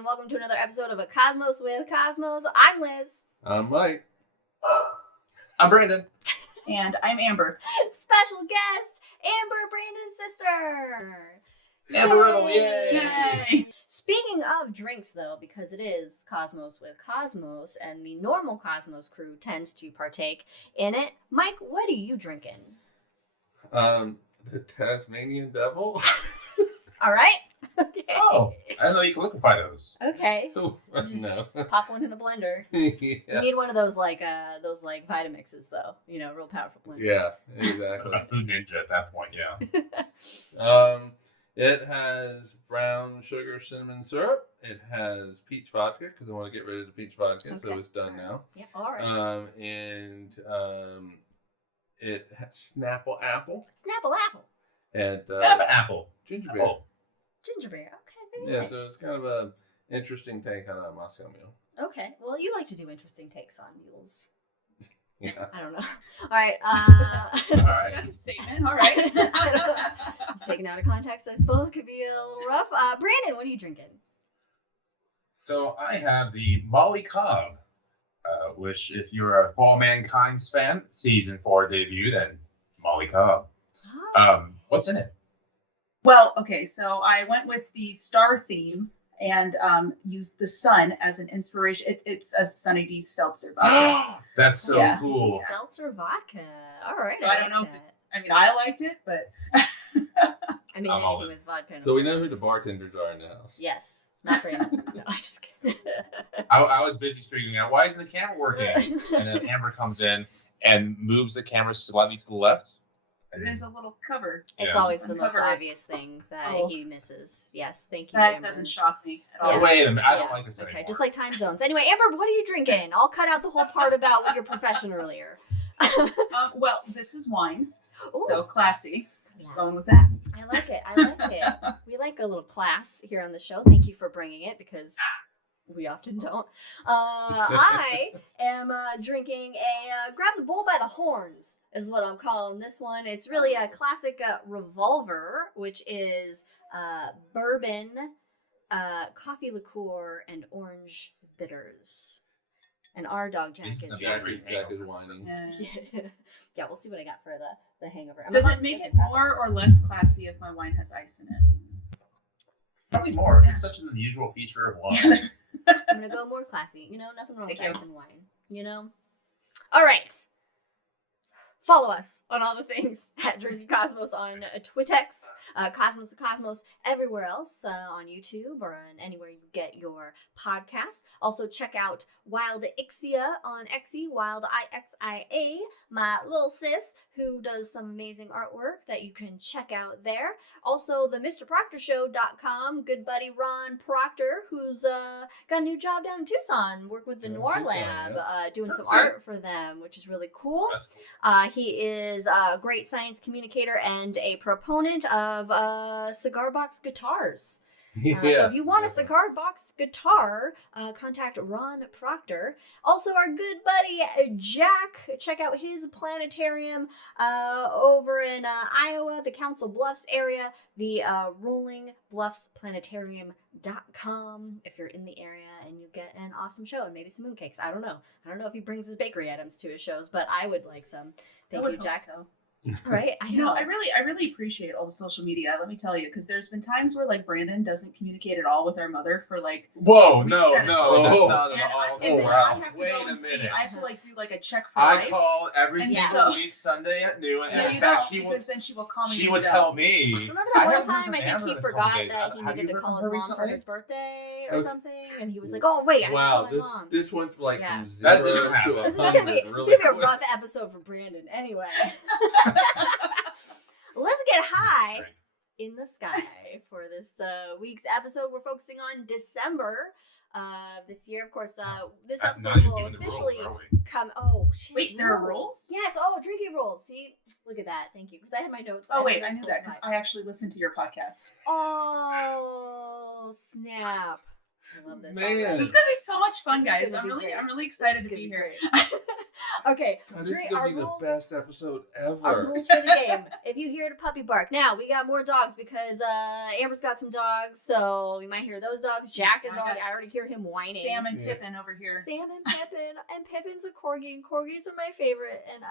and welcome to another episode of A Cosmos with Cosmos. I'm Liz. I'm Mike. I'm Brandon. And I'm Amber. Special guest, Amber, Brandon's sister. Amber Riddle, yay! Speaking of drinks, though, because it is Cosmos with Cosmos, and the normal Cosmos crew tends to partake in it, Mike, what are you drinking? The Tasmanian Devil. All right. Okay. Oh, I didn't know you can liquefy those. Okay. No. Pop one in a blender. Yeah. You need one of those like Vitamixes, though. You know, real powerful blender. Yeah, exactly. A food ninja at that point, yeah. It has brown sugar cinnamon syrup. It has peach vodka because I want to get rid of the peach vodka, so it's done now. Yeah, all right. It has Snapple apple Snapple apple. and Have an apple. ginger beer. Apple. Ginger beer. Okay, very Yeah, nice. so it's kind of a interesting take on a Moscow Mule. Okay, well, you like to do interesting takes on mules. Yeah. I don't know. All right. All right. That's a statement. All right. I don't know. Taken out of context, I suppose, could be a little rough. Brandon, what are you drinking? So I have the Molly Cobb, which if you're a For All Mankind's fan, season 4 debut, then Molly Cobb. Oh. What's in it? Well, okay, so I went with the star theme and used the sun as an inspiration. It's a Sunny D seltzer vodka. That's so Yeah. cool. Seltzer vodka. All right. So I don't know if it's, I mean, I liked it, but I mean, I'm all anything in. with vodka. So we know who the bartenders are in the house. Yes. Not Brandon. No, I'm just kidding. I was busy figuring out, why isn't the camera working? And then Amber comes in and moves the camera slightly to the left. And there's a little cover. It's Yeah. always the most Uncover it. obvious thing that Oh. he misses. Yes, thank you, That Amber. doesn't shock me at Oh, all. wait a minute. I don't Yeah. like this Okay, anymore. just like time zones. Anyway, Amber, what are you drinking? I'll cut out the whole part about your profession earlier. Well, this is wine, Ooh. so classy. Just Yes. going with that. I like it. I like it. We like a little class here on the show. Thank you for bringing it because we often don't. I am drinking a grab the bull by the horns is what I'm calling this one. It's really a classic revolver, which is bourbon, coffee liqueur, and orange bitters. And our dog Jack This is is a Jack, very Jack is hangover. whining. yeah, we'll see what I got for the hangover. Does it make it more or less classy if my wine has ice in it? Probably more. Yeah. It's such an unusual feature of wine. I'm gonna go more classy. You know, nothing wrong with Thank you. ice and wine. You know. All right. Follow us on all the things at Drinking Cosmos on Twitex, Cosmos to Cosmos, everywhere else on YouTube or on anywhere you get your podcasts. Also check out Wildixia on Etsy, Wildixia, my little sis who does some amazing artwork that you can check out there. Also the MrProctorShow.com, good buddy Ron Proctor, who's got a new job down in Tucson, work with the Yeah, Noir Tucson, Lab, doing some That's it. art for them, which is really cool. That's cool. He is a great science communicator and a proponent of cigar box guitars. So if you want a cigar box guitar, contact Ron Proctor. Also, our good buddy Jack. Check out his planetarium over in Iowa, the Council Bluffs area, the Rolling Bluffs Planetarium.com if you're in the area and you get an awesome show and maybe some mooncakes. I don't know. I don't know if he brings his bakery items to his shows, but I would like some. Thank you, Jack. So. All right. I You know. know, I really appreciate all the social media. Let me tell you, because there's been times where like Brandon doesn't communicate at all with our mother for like. Whoa, weeks no, at a no, time. that's Oh. not And at all. and then Oh, I wow. have to Wait go a and see. minute. I have to like do like a check for I life. call every And single so- week Sunday at noon, and There in you fact, go, because then she will call me. she when would you tell don't. me. Remember that one haven't time heard I from think Amber he in a forgot couple days. that he Have you needed to heard call from his her mom for recently? his birthday or Okay. something, and he was like, "Oh wait, I Wow, gotta call my mom." this went like Yeah. from That zero didn't to happen. a This is gonna be really a quick. rough episode for Brandon. Anyway, let's get high Right. in the sky for this week's episode. We're focusing on December this year. Of course, this Not episode even will doing the rules, officially are we? come. Oh shit! Wait, there are rules? Yes. Oh, drinking rules. See, look at that. Thank you, because I had my notes. Oh had wait, my I notes knew that because pulled I actually listened to your podcast. by. Oh snap! I love this. Man. already. This is gonna be so much fun, This is guys. gonna be great. I'm really excited This to is be gonna here. great. Okay, God, this is Drink gonna our be the rules. best episode Our ever. rules for the game. If you hear the puppy bark, now we got more dogs because Amber's got some dogs, so we might hear those dogs. Jack is I on. got I already hear him whining. Sam and Yeah. Pippin over here. Sam and Pippin, and Pippin's a corgi, and corgis are my favorite. And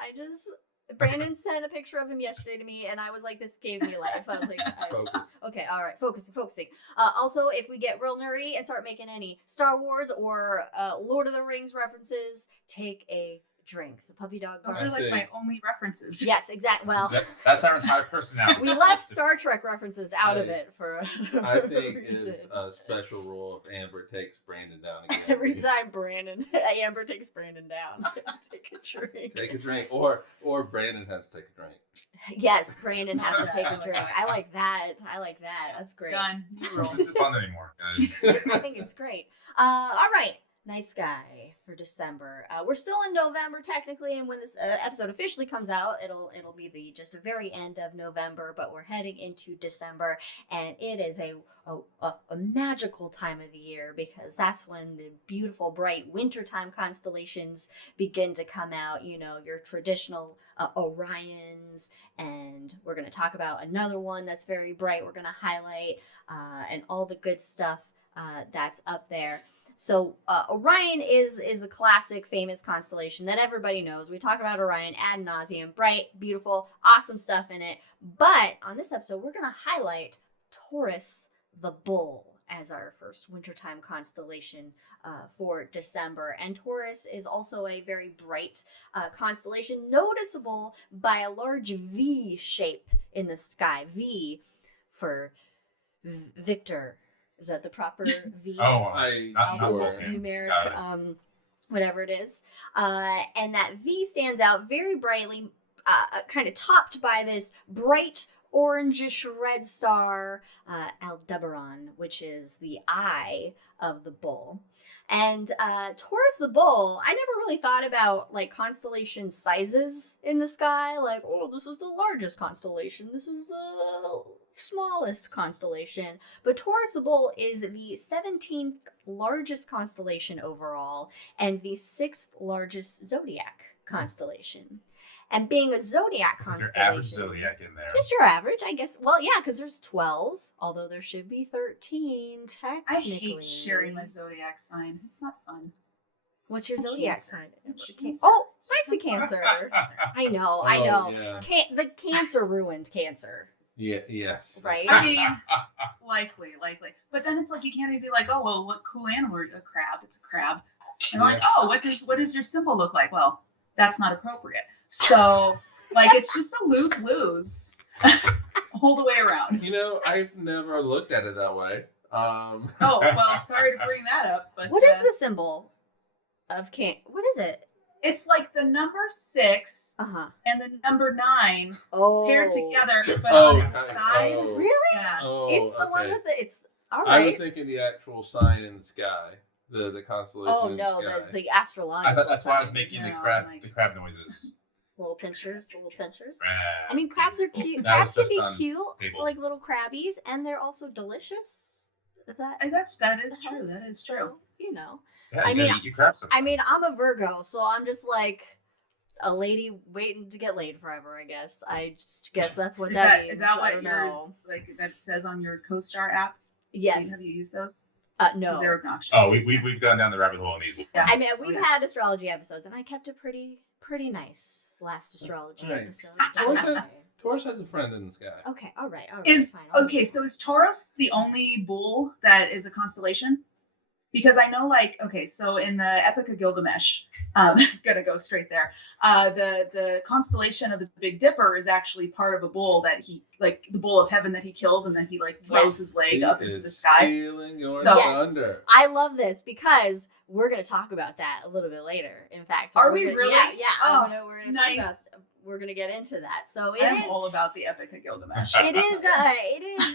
Brandon sent a picture of him yesterday to me, and I was like, this gave me life. I was like, Focus. okay, all right, focusing. Also, if we get real nerdy and start making any Star Wars or Lord of the Rings references, take a drink. So puppy dog Those barks. are like That's my it. only references. Yes, exactly. Well, That's our entire personality. we left Star Trek references out of Hey, it for I a think it's reason. a special rule if Amber takes Brandon down again. Every time Amber takes Brandon down, take a drink. Take a drink, or Brandon has to take a drink. Yes, Brandon has to take I a like drink. that. I like that. That's great. Done. New rule. This is fun anymore, guys. I think it's great. All right. Night sky for December. We're still in November technically, and when this episode officially comes out, it'll be the just a very end of November. But we're heading into December, and it is a magical time of the year because that's when the beautiful, bright wintertime constellations begin to come out. You know, your traditional Orions, and we're going to talk about another one that's very bright. We're going to highlight and all the good stuff that's up there. So Orion is a classic, famous constellation that everybody knows. We talk about Orion ad nauseum, bright, beautiful, awesome stuff in it. But on this episode, we're going to highlight Taurus the Bull as our first wintertime constellation for December. And Taurus is also a very bright constellation, noticeable by a large V shape in the sky. V for Victor. Is that the proper V? Oh, Not Alphabet, sure. numeric, whatever it is. And that V stands out very brightly, kind of topped by this bright orangish red star, Aldebaran, which is the eye of the bull. And Taurus the Bull, I never really thought about like constellation sizes in the sky. Like, oh, this is the largest constellation. This is the smallest constellation. But Taurus the Bull is the 17th largest constellation overall and the 6th largest zodiac constellation. And being a zodiac It's like constellation. your average zodiac in there. Just your average, I guess. Well, yeah, because there's 12, although there should be 13, I technically. hate sharing my zodiac sign. It's not fun. What's your I'm zodiac Cancer. sign? I'm Can- Cancer. Oh, It's Mike's just a not Cancer. fun. I know. Oh, yeah. The Cancer ruined Cancer, Yeah. Yes. right? I mean, likely. But then it's like you can't even be like, oh well, what cool animal? Are you? A crab. It's a crab. And like, Yes. oh, what does your symbol look like? Well, that's not appropriate. So like, it's just a lose all the way around. You know, I've never looked at it that way. Oh well, sorry to bring that up, but What is the symbol of What is it? It's like the number 6 Uh-huh. and the number 9 Oh. paired together, but Oh, on its okay. side. Oh. Really? Yeah. Oh, It's the one okay. with the, it's, all I was right. thinking the actual sign in the sky, the constellation Oh, in no, the sky. the astrological I thought that's why I was sign. making No, like- the crab noises. Little pinchers. Crab. I mean, crabs are cute. That Crabs was can be just on cute, table. like little crabbies, and they're also delicious. That is true. helps. That is So, true. you know. Yeah, I you gotta mean- eat your crab sometimes. I mean, I'm a Virgo, so I'm just like a lady waiting to get laid forever, I guess. I just guess that's what that means. Is that I what don't yours know. like that says on your CoStar app? Yes. Have you used those? No. They're obnoxious. Oh, we've gone down the rabbit hole on these. Yes. I mean, we've Oh, yeah. had astrology episodes, and I kept it pretty nice last astrology Right. episode. Taurus has a friend in the sky. Okay, all right. Is fine, I'll okay. move So on. is Taurus the only bull that is a constellation? Because I know, like, okay, so in the Epic of Gilgamesh, gonna go straight there. The constellation of the Big Dipper is actually part of a bull that he, like, the bull of heaven that he kills, and then he like throws Yes. his leg He up into is the sky. Stealing your So- Yes. thunder. I love this because we're going to talk about that a little bit later. In fact, Are we're we gonna- really? Yeah. Oh, we're going to talk nice. about. We're going to get into that. So it I'm is. all about the Epic of Gilgamesh. It is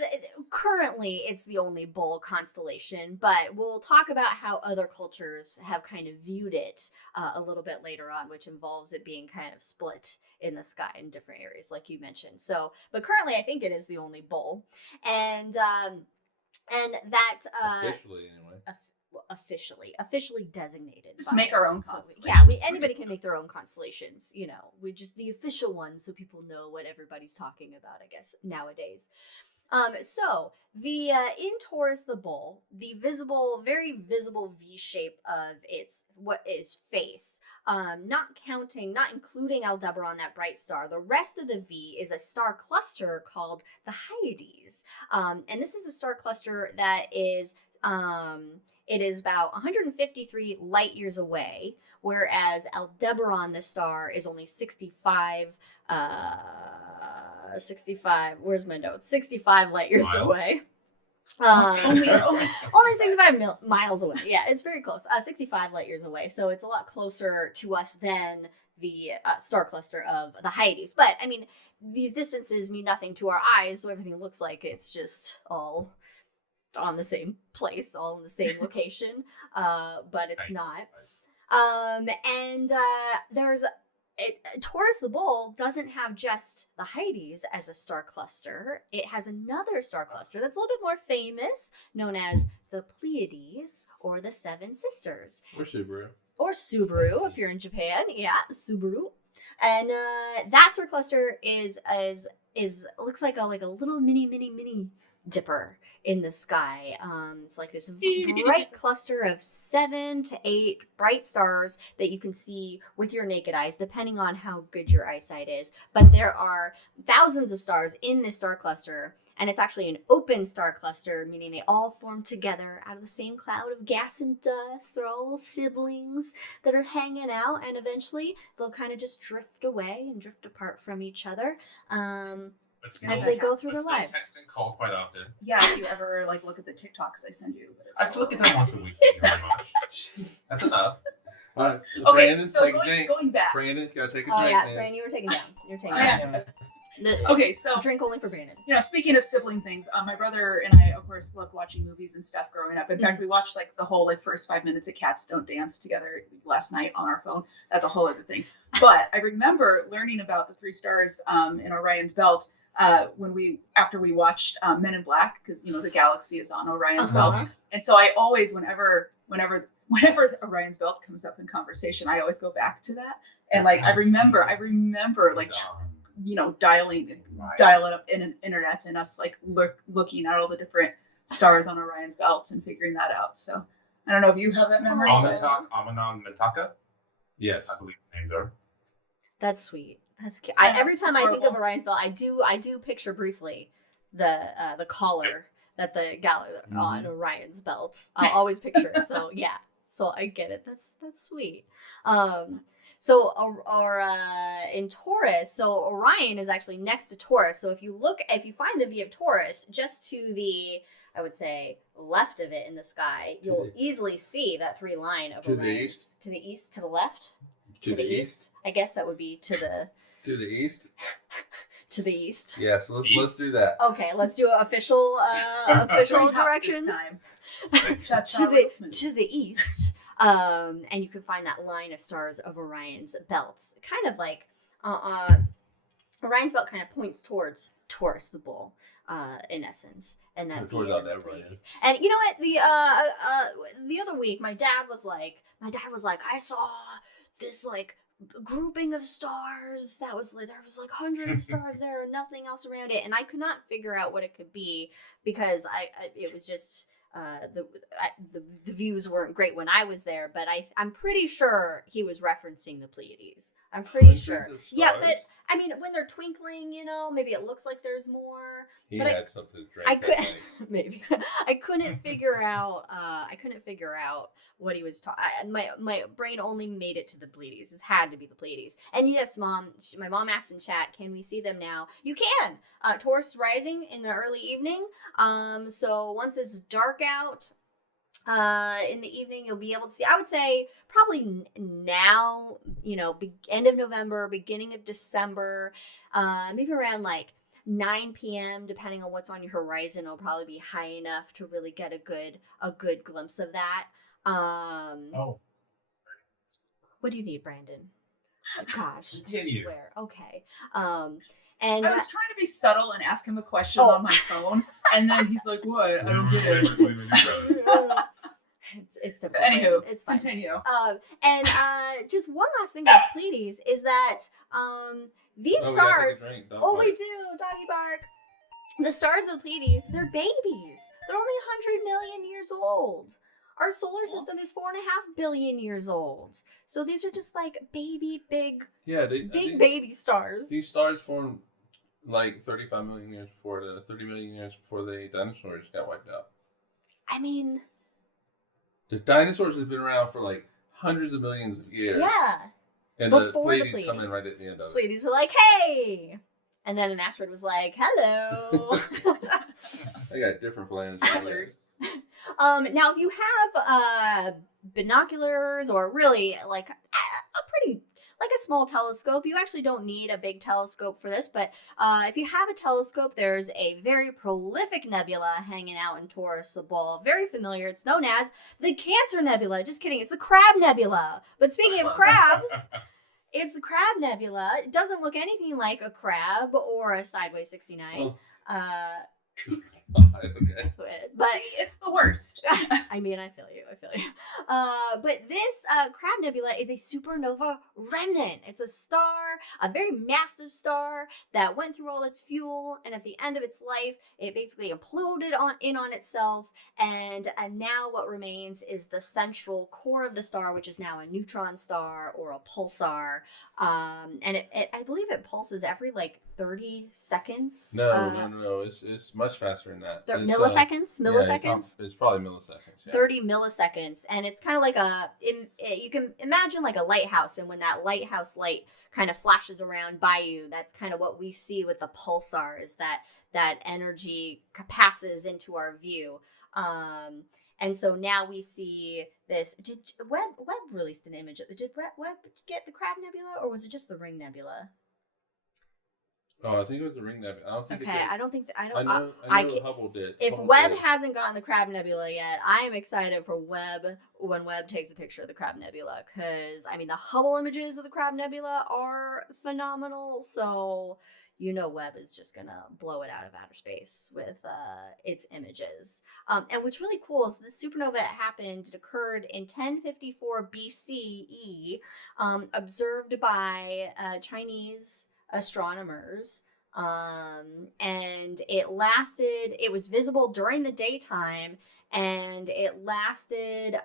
currently it's the only bull constellation, but we'll talk about how other cultures have kind of viewed it a little bit later on, which involves it being kind of split in the sky in different areas, like you mentioned. So, but currently I think it is the only bull, and that Officially, anyway. officially designated. Just by make our own but constellations. anybody can make their own constellations. We just the official ones, so people know what everybody's talking about, I guess, nowadays. So the in Taurus the Bull, the very visible V shape of its face, not including Aldebaran, that bright star. The rest of the V is a star cluster called the Hyades, and this is a star cluster that is it is about 153 light years away, whereas Aldebaran, the star, is only 65. 65. Where's my notes? 65 light years away. Only 65 miles away. Yeah, it's very close. 65 light years away. So it's a lot closer to us than the star cluster of the Hyades. But I mean, these distances mean nothing to our eyes, so everything looks like it's just all on the same place, all in the same location. But it's not. Taurus the Bull doesn't have just the Hyades as a star cluster. It has another star cluster that's a little bit more famous, known as the Pleiades, or the Seven Sisters. Or Subaru. If you're in Japan. Yeah, Subaru. And that star cluster is looks like a little mini dipper in the sky. It's like this bright cluster of 7 to 8 bright stars that you can see with your naked eyes, depending on how good your eyesight is. But there are thousands of stars in this star cluster, and it's actually an open star cluster, meaning they all form together out of the same cloud of gas and dust. They're all siblings that are hanging out, and eventually they'll kind of just drift away and drift apart from each other. As they go through their lives. Text and call quite often. Yeah, if you ever look at the TikToks I send you. But I have to look at them once a week. Thank you very much. That's enough. All right. Okay, Brandon, so take a drink. going back. Brandon, gotta take a Oh drink. yeah, man. Brandon, you were taking down. You're taking Yeah. down. Okay, so Drink only for Brandon. Speaking of sibling things, my brother and I, of course, loved watching movies and stuff growing up. In fact, we watched the whole first 5 minutes of Cats Don't Dance together last night on our phone. That's a whole other thing. But I remember learning about the 3 stars in Orion's belt after we watched Men in Black, because the galaxy is on Orion's belt, and so I always, whenever Orion's belt comes up in conversation, I always go back to that, and I remember dialing up in an internet and us looking at all the different stars on Orion's belt and figuring that out. So I don't know if you have that memory. Amanon Mitaka. Yes. I believe the names are. That's sweet. That's cute. Every time I think of Orion's belt, I do picture briefly the collar that the on Orion's belt. I'll always picture it. So yeah, so I get it. That's sweet. So in Taurus, so Orion is actually next to Taurus. So if you find the V of Taurus just to the, I would say, left of it in the sky, you'll easily see that 3 line of Orion. To the east? To the east, to the left? To the east? I guess that would be to the... To the east? To the east. Yeah, so let's do that. Okay, let's do official directions. To the east. And you can find that line of stars of Orion's belt. Kind of like Orion's belt kind of points towards Taurus the Bull, in essence. And that Towards the Pleiades. And you know what? The other week my dad was like, I saw this grouping of stars that was there was hundreds of stars there and nothing else around it, and I could not figure out what it could be because it was just the views weren't great when I was there, but I'm pretty sure he was referencing the Pleiades. I'm pretty sure. Yeah, but I mean, when they're twinkling, maybe it looks like there's more. He but had something to drink. Maybe I couldn't figure out. What he was talking. My brain only made it to the Pleiades. It had to be the Pleiades. And yes, Mom. My mom asked in chat, "Can we see them now?" You can. Taurus rising in the early evening. So once it's dark out, in the evening, you'll be able to see. I would say probably now. End of November, beginning of December, maybe around 9 p.m. depending on what's on your horizon, it'll probably be high enough to really get a good glimpse of that. What do you need, Brandon? Gosh, I swear. Okay. And I was trying to be subtle and ask him a question on my phone, and then he's like, "What? I don't get it." It's So simple. anywho, It's fine. continue. And just one last thing about the Pleiades is that these Oh, we gotta take a stars. drink, don't Oh, we? we do, doggy bark. The stars of the Pleiades, they're babies. They're only 100 million years old. Our solar system is 4.5 billion years old. So these are just like big baby stars. These stars formed like 35 million years before 30 million years before the dinosaurs got wiped out. I mean, the dinosaurs have been around for like hundreds of millions of years. Yeah. And Before the Pleiades come in right at the end of it. Pleiades were like, hey! And then an asteroid was like, hello. They got different plans. Now, if you have binoculars or really like a pretty, like a small telescope, you actually don't need a big telescope for this, but if you have a telescope, there's a very prolific nebula hanging out in Taurus, the ball. Very familiar. It's known as the Cancer Nebula. Just kidding. It's the Crab Nebula. But speaking of crabs... It's the Crab Nebula. It doesn't look anything like a crab or a Sideways 69. Okay. But it's the worst. I mean, I feel you. But this Crab Nebula is a supernova remnant. It's a star, a very massive star that went through all its fuel, and at the end of its life, it basically imploded on itself. And now what remains is the central core of the star, which is now a neutron star or a pulsar. And I believe it pulses every like 30 seconds. No. It's much faster than that. It's, milliseconds? Yeah, it's probably milliseconds. Yeah. 30 milliseconds. And it's kind of like you can imagine like a lighthouse. And when that lighthouse light kind of flashes around by you, that's kind of what we see with the pulsar, is that energy passes into our view. And so now we see this. Did Webb released an image? Did Webb get the Crab Nebula, or was it just the Ring Nebula? Oh, I think it was the Ring Nebula. I don't think. Okay, it did. I don't think. I know Hubble did. If Hubble Webb did. hasn't gotten the Crab Nebula yet, I am excited for Webb when Webb takes a picture of the Crab Nebula, because I mean the Hubble images of the Crab Nebula are phenomenal. So Webb is just gonna blow it out of outer space with its images. And what's really cool is the supernova it occurred in 1054 BCE, observed by Chinese astronomers, and it was visible during the daytime, and it lasted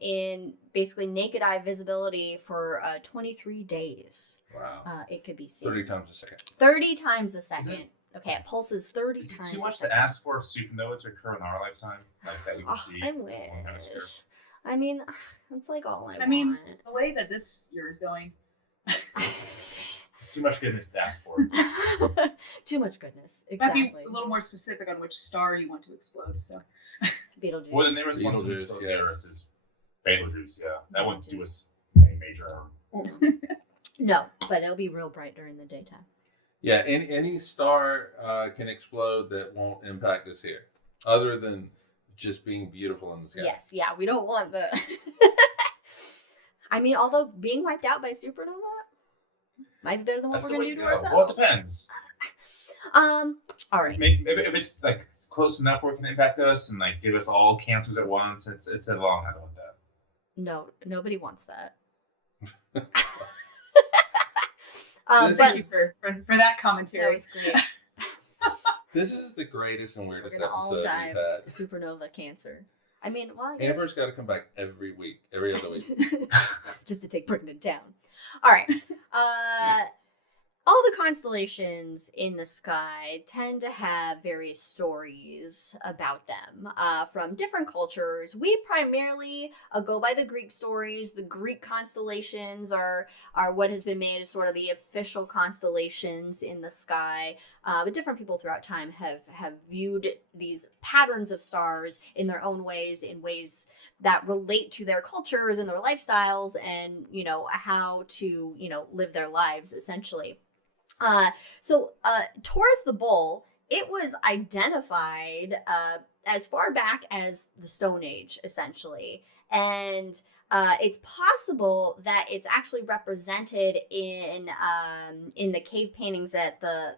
in basically naked eye visibility for 23 days. Wow. It could be seen 30 times a second. 30 times a second. Okay, it pulses 30 Is it times too a much second. to ask for a supernova to occur in our lifetime? Like that we can see? I in one hemisphere? wish. I mean, that's like all I mean, want. the way that this year is going. It's too much goodness to ask for. Too much goodness. Might Exactly. be a little more specific on which star you want to explode. So Beetlejuice. Well, the nearest one to Beetlejuice, the yeah. nearest is Betelgeuse. Yeah, that wouldn't do us any major harm. No, but it'll be real bright during the daytime. Yeah, any star can explode that won't impact us here, other than just being beautiful in the sky. Yes, yeah, we don't want the... I mean, although being wiped out by supernova might be better than what That's we're the going way to do to to go. ourselves. Well, it depends. All right. Maybe if it's like it's close enough where it can impact us and like give us all cancers at once, it's a long. I don't want that. No, nobody wants that. thank you for that That commentary. was great. This is the greatest and We're weirdest going to all episode die we've of had. supernova cancer. I mean, well, I guess... Amber's got to come back every other week. Just to take Britain down. All right. All the constellations in the sky tend to have various stories about them from different cultures. We primarily go by the Greek stories. The Greek constellations are what has been made as sort of the official constellations in the sky. But different people throughout time have viewed these patterns of stars in their own ways, in ways that relate to their cultures and their lifestyles and, how to, live their lives, essentially. So Taurus the Bull, it was identified as far back as the Stone Age, essentially. And It's possible that it's actually represented in the cave paintings at the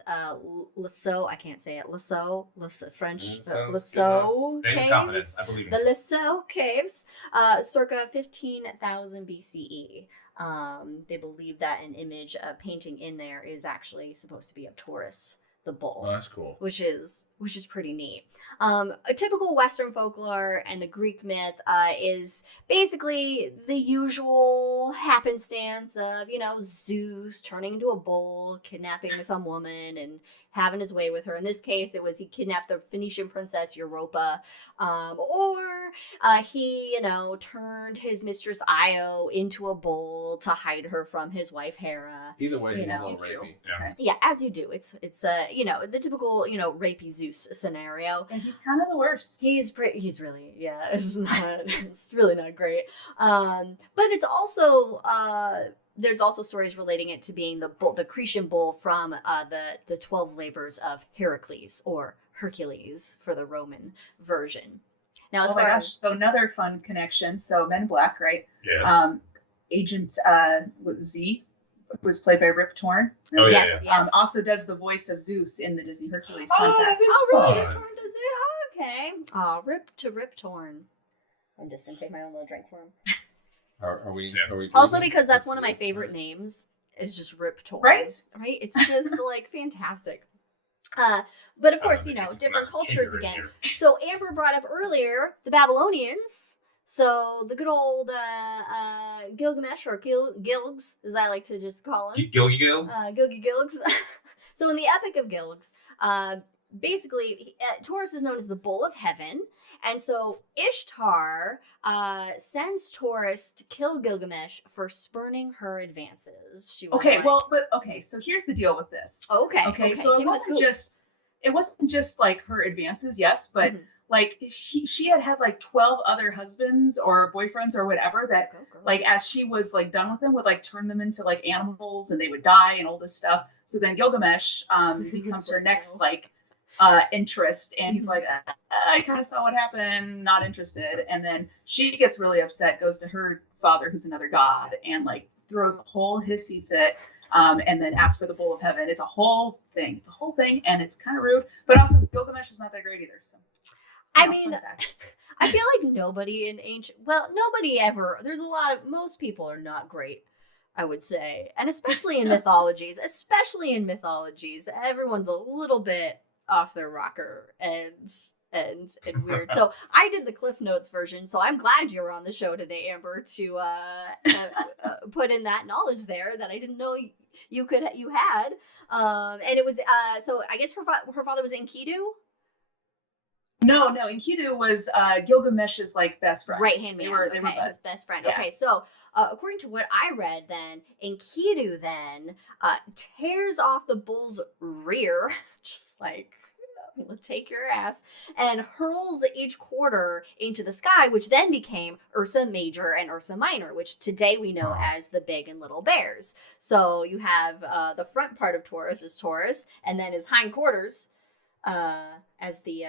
Lascaux. I can't say it. Lascaux, French Lascaux Same confidence. caves. I believe in The it. Lascaux caves, circa 15,000 BCE. They believe that an image, a painting in there, is actually supposed to be of Taurus, the bull. Oh, that's cool. Which is pretty neat. A typical Western folklore and the Greek myth is basically the usual happenstance of, Zeus turning into a bull, kidnapping some woman, and having his way with her. In this case, it was he kidnapped the Phoenician princess Europa, or he, turned his mistress Io into a bull to hide her from his wife Hera. Either way, he's a As little you do. rapey. Yeah. Yeah, as you do. It's the typical, rapey Zeus scenario. And he's kind of the worst. He's really, it's really not great. But it's also, there's also stories relating it to being the Cretan bull from the 12 labors of Heracles, or Hercules for the Roman version. Now, as Oh my far gosh! So another fun connection. So Men in Black, right? Yes. Agent Z was played by Rip Torn. Oh, yeah, yes, yes. Also does the voice of Zeus in the Disney Hercules. Oh, Fun fact. that is Oh, really? fun. Rip Torn does it? Okay. Oh, Rip Torn. I'm just gonna take my own little drink for him. Are we? Yeah. Are we Also, drinking? because that's one of my favorite names, is just Rip Torn. Right? Right? It's just like fantastic. But of course, think it's different not cultures ginger in again. here. So Amber brought up earlier the Babylonians. So the good old Gilgamesh, or Gilgs, as I like to just call him. Gilgil? Gilgs. So in the Epic of Gilgs, basically, Taurus is known as the bull of heaven. And so Ishtar sends Taurus to kill Gilgamesh for spurning her advances. She was Okay, like, so here's the deal with this. Okay, So give me the scoop. it wasn't just like her advances, yes, but Mhm. like she had like 12 other husbands or boyfriends or whatever that Go, girl. like as she was like done with them would like turn them into like animals and they would die and all this stuff. So then Gilgamesh becomes her next like interest, and he's like, I kind of saw what happened, not interested. And then she gets really upset, goes to her father, who's another god, and like throws a whole hissy fit, and then asks for the bowl of heaven. It's a whole thing, and it's kind of rude. But also Gilgamesh is not that great either. So I no, mean, fun facts. I feel like nobody ever, most people are not great, I would say. And especially in mythologies, everyone's a little bit off their rocker and weird. So I did the Cliff Notes version, so I'm glad you were on the show today, Amber, to put in that knowledge there that I didn't know you had. And it was, so I guess her father was Enkidu? No, Enkidu was Gilgamesh's like best friend. Right hand man. They were Okay, buds. his best friend. Yeah. Okay, so according to what I read, then Enkidu then tears off the bull's rear, just like take your ass, and hurls each quarter into the sky, which then became Ursa Major and Ursa Minor, which today we know as the Big and Little Bears. So you have the front part of Taurus is Taurus, and then his hindquarters as the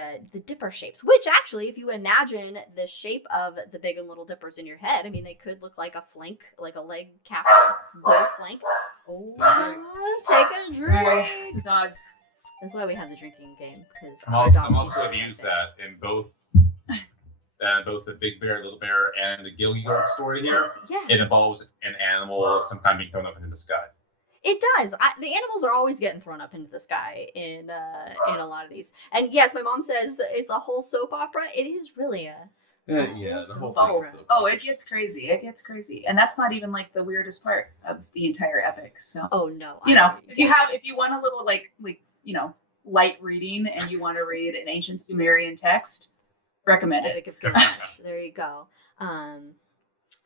dipper shapes, which actually, if you imagine the shape of the Big and Little Dippers in your head, I mean, they could look like a flank, like a leg, calf, bull flank. Oh, take a Sorry, drink. the dogs. That's why we have the drinking game, because I'm also have used that in both the Big Bear, Little Bear, and the Gilgil story here. Yeah, It involves an animal sometime being thrown up into the sky. it does. The animals are always getting thrown up into the sky in a lot of these. And yes, my mom says it's a whole soap opera. It is really a Yeah, whole the whole soap thing. opera. is so Oh, it gets crazy. And that's not even like the weirdest part of the entire epic. So Oh no! if you want a little like light reading and you want to read an ancient Sumerian text, recommend it. Epic of Gilgamesh. There you go.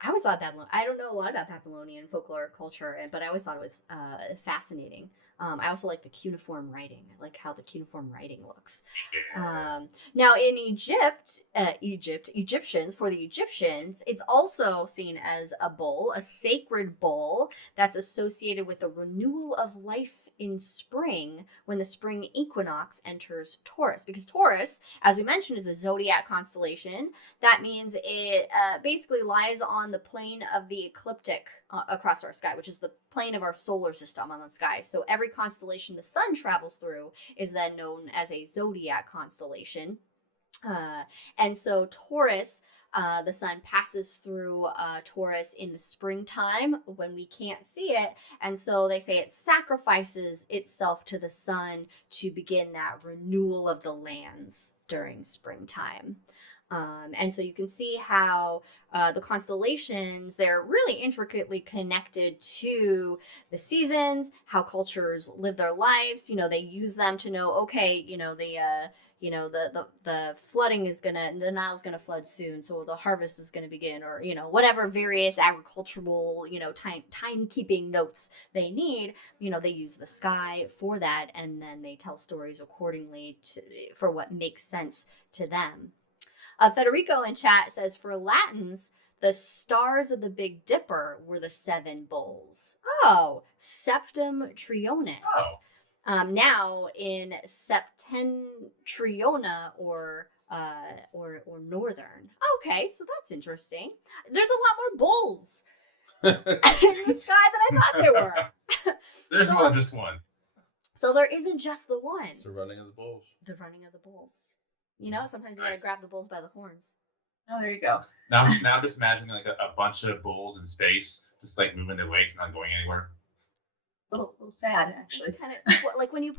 I always thought I don't know a lot about Babylonian folklore culture, but I always thought it was fascinating. I also like the cuneiform writing. I like how the cuneiform writing looks. Now in Egyptians, for the Egyptians, it's also seen as a bull, a sacred bull that's associated with the renewal of life in spring when the spring equinox enters Taurus. Because Taurus, as we mentioned, is a zodiac constellation. That means it basically lies on the plane of the ecliptic across our sky, which is the plane of our solar system on the sky. So every constellation the sun travels through is then known as a zodiac constellation. And so Taurus, the sun passes through Taurus in the springtime when we can't see it. And so they say it sacrifices itself to the sun to begin that renewal of the lands during springtime. And so you can see how the constellations, they're really intricately connected to the seasons, how cultures live their lives. They use them to know, okay, the flooding is the Nile's gonna flood soon, so the harvest is gonna begin, or whatever various agricultural timekeeping notes they need. They use the sky for that, and then they tell stories accordingly for what makes sense to them. Federico in chat says, for Latins, the stars of the Big Dipper were the 7 bulls. Oh, Septem Trionis. Oh. Now in Septentriona or northern. Okay, so that's interesting. There's a lot more bulls in the sky than I thought there were. There's more than just one. So there isn't just the one. It's the running of the bulls. The running of the bulls. Sometimes you gotta Nice. grab the bulls by the horns. Oh, there you go. Now I'm just imagining like a bunch of bulls in space, just like moving their legs, not going anywhere. A little sad, actually. It's kind of like when you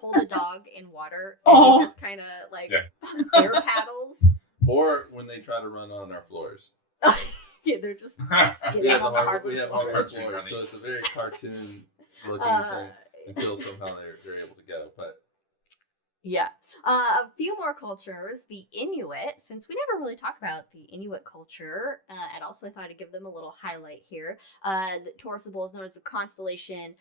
hold a dog in water and Oh. it just kind of Yeah. air paddles. Or when they try to run on our floors. Yeah, they're just We skidding have, on the hardwood we have floors. hardwood Cartoon floors, running. so it's a very cartoon looking thing until somehow they're able to go. But Yeah. A few more cultures. The Inuit, since we never really talk about the Inuit culture, and also I thought I'd give them a little highlight here. The Taurus the bull is known as the constellation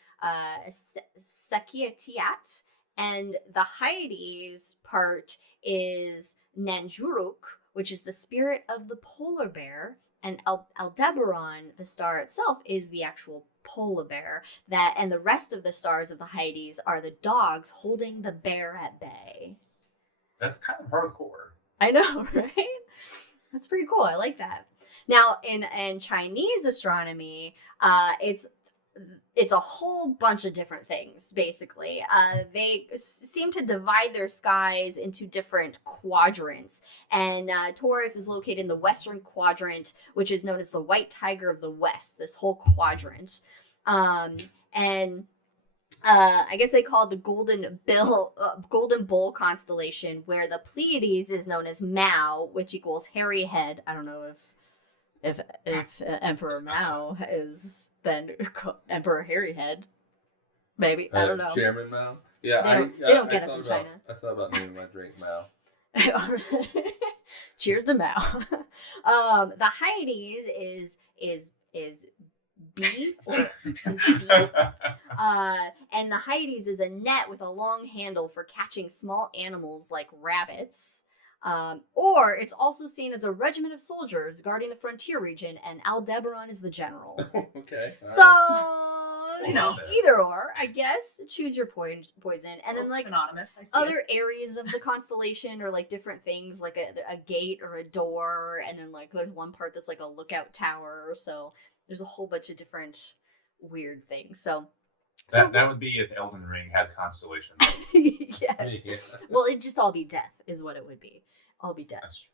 Sagittarius, and the Hyades part is Nanjuruk, which is the spirit of the polar bear, and Aldebaran, the star itself, is the actual polar bear. And the rest of the stars of the Hyades are the dogs holding the bear at bay. That's kind of hardcore. I know, right? That's pretty cool. I like that. Now, in Chinese astronomy, it's a whole bunch of different things, basically. They seem to divide their skies into different quadrants. And Taurus is located in the western quadrant, which is known as the White Tiger of the West, this whole quadrant. And I guess they call it the Golden Bull constellation, where the Pleiades is known as Mao, which equals hairy head. I don't know if Emperor Mao is then Emperor Hairy Head. Maybe. I don't know. Chairman Mao. Yeah, They don't get us in China. I thought about naming my drink Mao. Cheers to Mao. The Hyades is B, or is B. And the Hyades is a net with a long handle for catching small animals like rabbits. Or it's also seen as a regiment of soldiers guarding the frontier region, and Aldebaran is the general. Okay. all So, right. either or, I guess. Choose your poison. And then, like, synonymous. I see other areas of the constellation are, like, different things, like a gate or a door, and then, like, there's one part that's, like, a lookout tower, so there's a whole bunch of different weird things. So, That would be if Elden Ring had constellations. yes. Yeah. Well, it'd just all be death, is what it would be. All be death. That's true.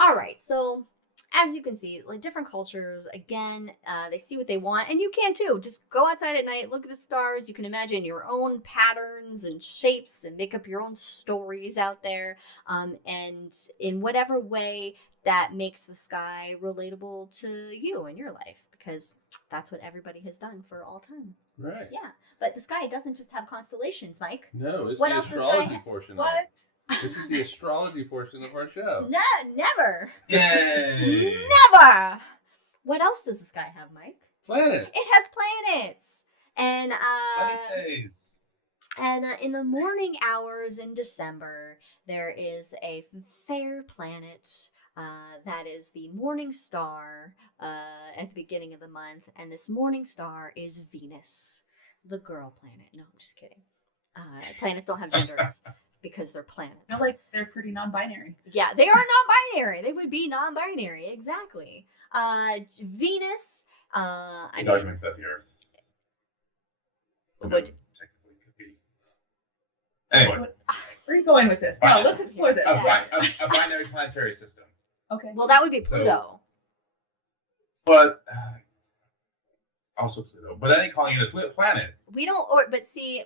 All right, so as you can see, like different cultures, again, they see what they want, and you can too. Just go outside at night, look at the stars. You can imagine your own patterns and shapes and make up your own stories out there, and in whatever way that makes the sky relatable to you and your life, because that's what everybody has done for all time. Right. Yeah, but the sky doesn't just have constellations, Mike. No, it's What the else does astrology Sky- portion. What? Of it. This is the astrology portion of our show. No, never. Yay! Never. What else does the sky have, Mike? Planet. It has planets. And Days. in the morning hours in December, there is a fair planet that is the morning star at the beginning of the month, and this morning star is Venus, the girl planet. No, I'm just kidding. Planets don't have genders. because they're planets. I feel like they're pretty non-binary. Yeah, they are non-binary. They would be non-binary, exactly. Venus, I mean, argument that the Earth would technically could be. Anyway, Where are you going with this? No, let's explore this. a binary planetary system. Okay. well, that would be So- Pluto. But also Pluto. But then they calling it a planet. We don't, but see,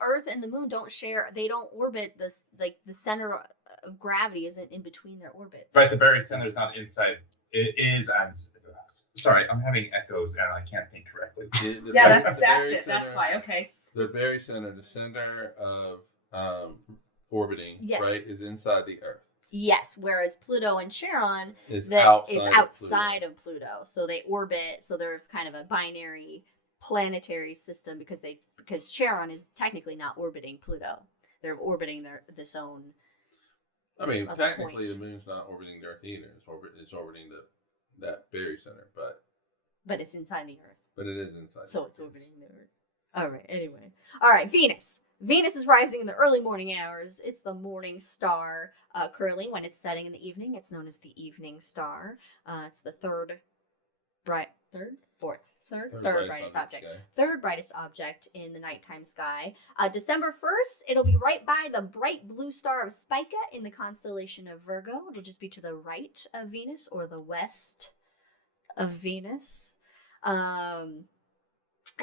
Earth and the Moon don't share. They don't orbit this. Like the center of gravity isn't in between their orbits. Right, the very center is not inside. It is at. Sorry, I'm having echoes and I can't think correctly. Yeah, The that's very it. That's center- why. Okay. The very center, the center of orbiting, Yes. right, is inside the Earth. Yes, whereas Pluto and Charon, It's it's outside outside of Pluto. So they orbit. So they're kind of a binary planetary system because Charon is technically not orbiting Pluto. They're orbiting this own. I mean, other technically, point. the Moon's not orbiting the Earth either. It's orbiting that very center, But it's inside the Earth. but it is inside. So the it's Earth. orbiting the Earth. All right. Anyway. All right. Venus. Venus is rising in the early morning hours. It's the morning star. Currently, when it's setting in the evening, it's known as the evening star. It's the third brightest object. Sky. Third brightest object in the nighttime sky. December 1st, it'll be right by the bright blue star of Spica in the constellation of Virgo. It'll just be to the right of Venus or the west of Venus.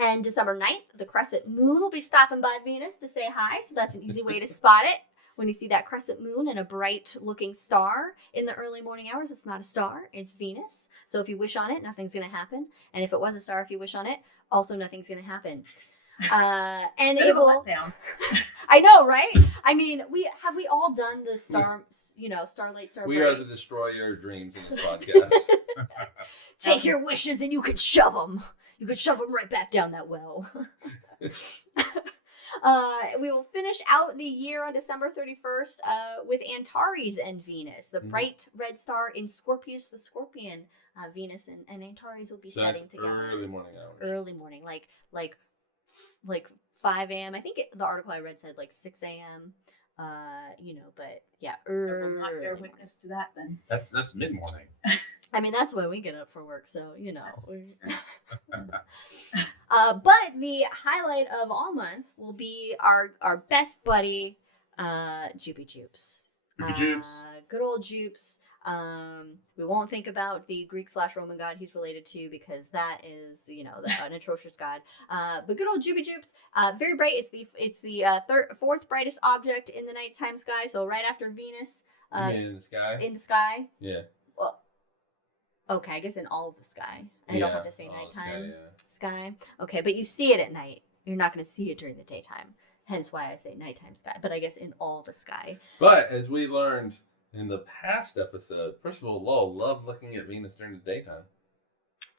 And December 9th, the crescent moon will be stopping by Venus to say hi. So that's an easy way to spot it. When you see that crescent moon and a bright looking star in the early morning hours, it's not a star, it's Venus. So if you wish on it, nothing's going to happen. And if it was a star, if you wish on it, also nothing's going to happen. And Bit it of a will. letdown. I know, right? I mean, we all done the starlight, star We bright. are the destroyer of dreams in this podcast. Take your wishes and you can shove them. You can shove them right back down that well. We will finish out the year on December 31st with Antares and Venus, the bright red star in Scorpius the Scorpion. Venus and Antares will be So that's setting together. early morning hours. Early morning, like 5 a.m. I think the article I read said like 6 a.m. But yeah, I will not bear early. witness to that then. That's mid morning. I mean, that's when we get up for work, so That's- that's- But the highlight of all month will be our best buddy, Joopy Joops. Joopy Joops. Good old Joops. We won't think about the Greek/Roman god he's related to because that is, an atrocious god. But good old Joopy Joops, very bright. It's the fourth brightest object in the nighttime sky. So right after Venus, You mean in the sky? in the sky. Yeah. Well, okay, I guess in all of the sky. I don't have to say nighttime sky. Okay, but you see it at night. You're not going to see it during the daytime. Hence why I say nighttime sky. But I guess in all the sky. But as we learned in the past episode, Percival Lowell loved looking at Venus during the daytime.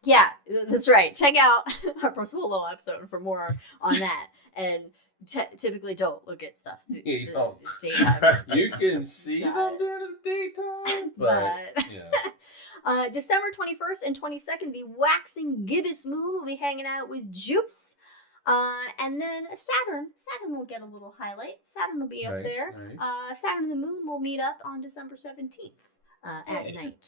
Yeah, that's right. Check out our Percival Lowell episode for more on that. And typically don't look at stuff through You the don't. daytime. You can see Not- them during the daytime, but yeah. December 21st and 22nd, the waxing gibbous moon will be hanging out with Jupes. And then Saturn will get a little highlight. Saturn will be up Right, there. right. Saturn and the moon will meet up on December 17th at Yeah. night.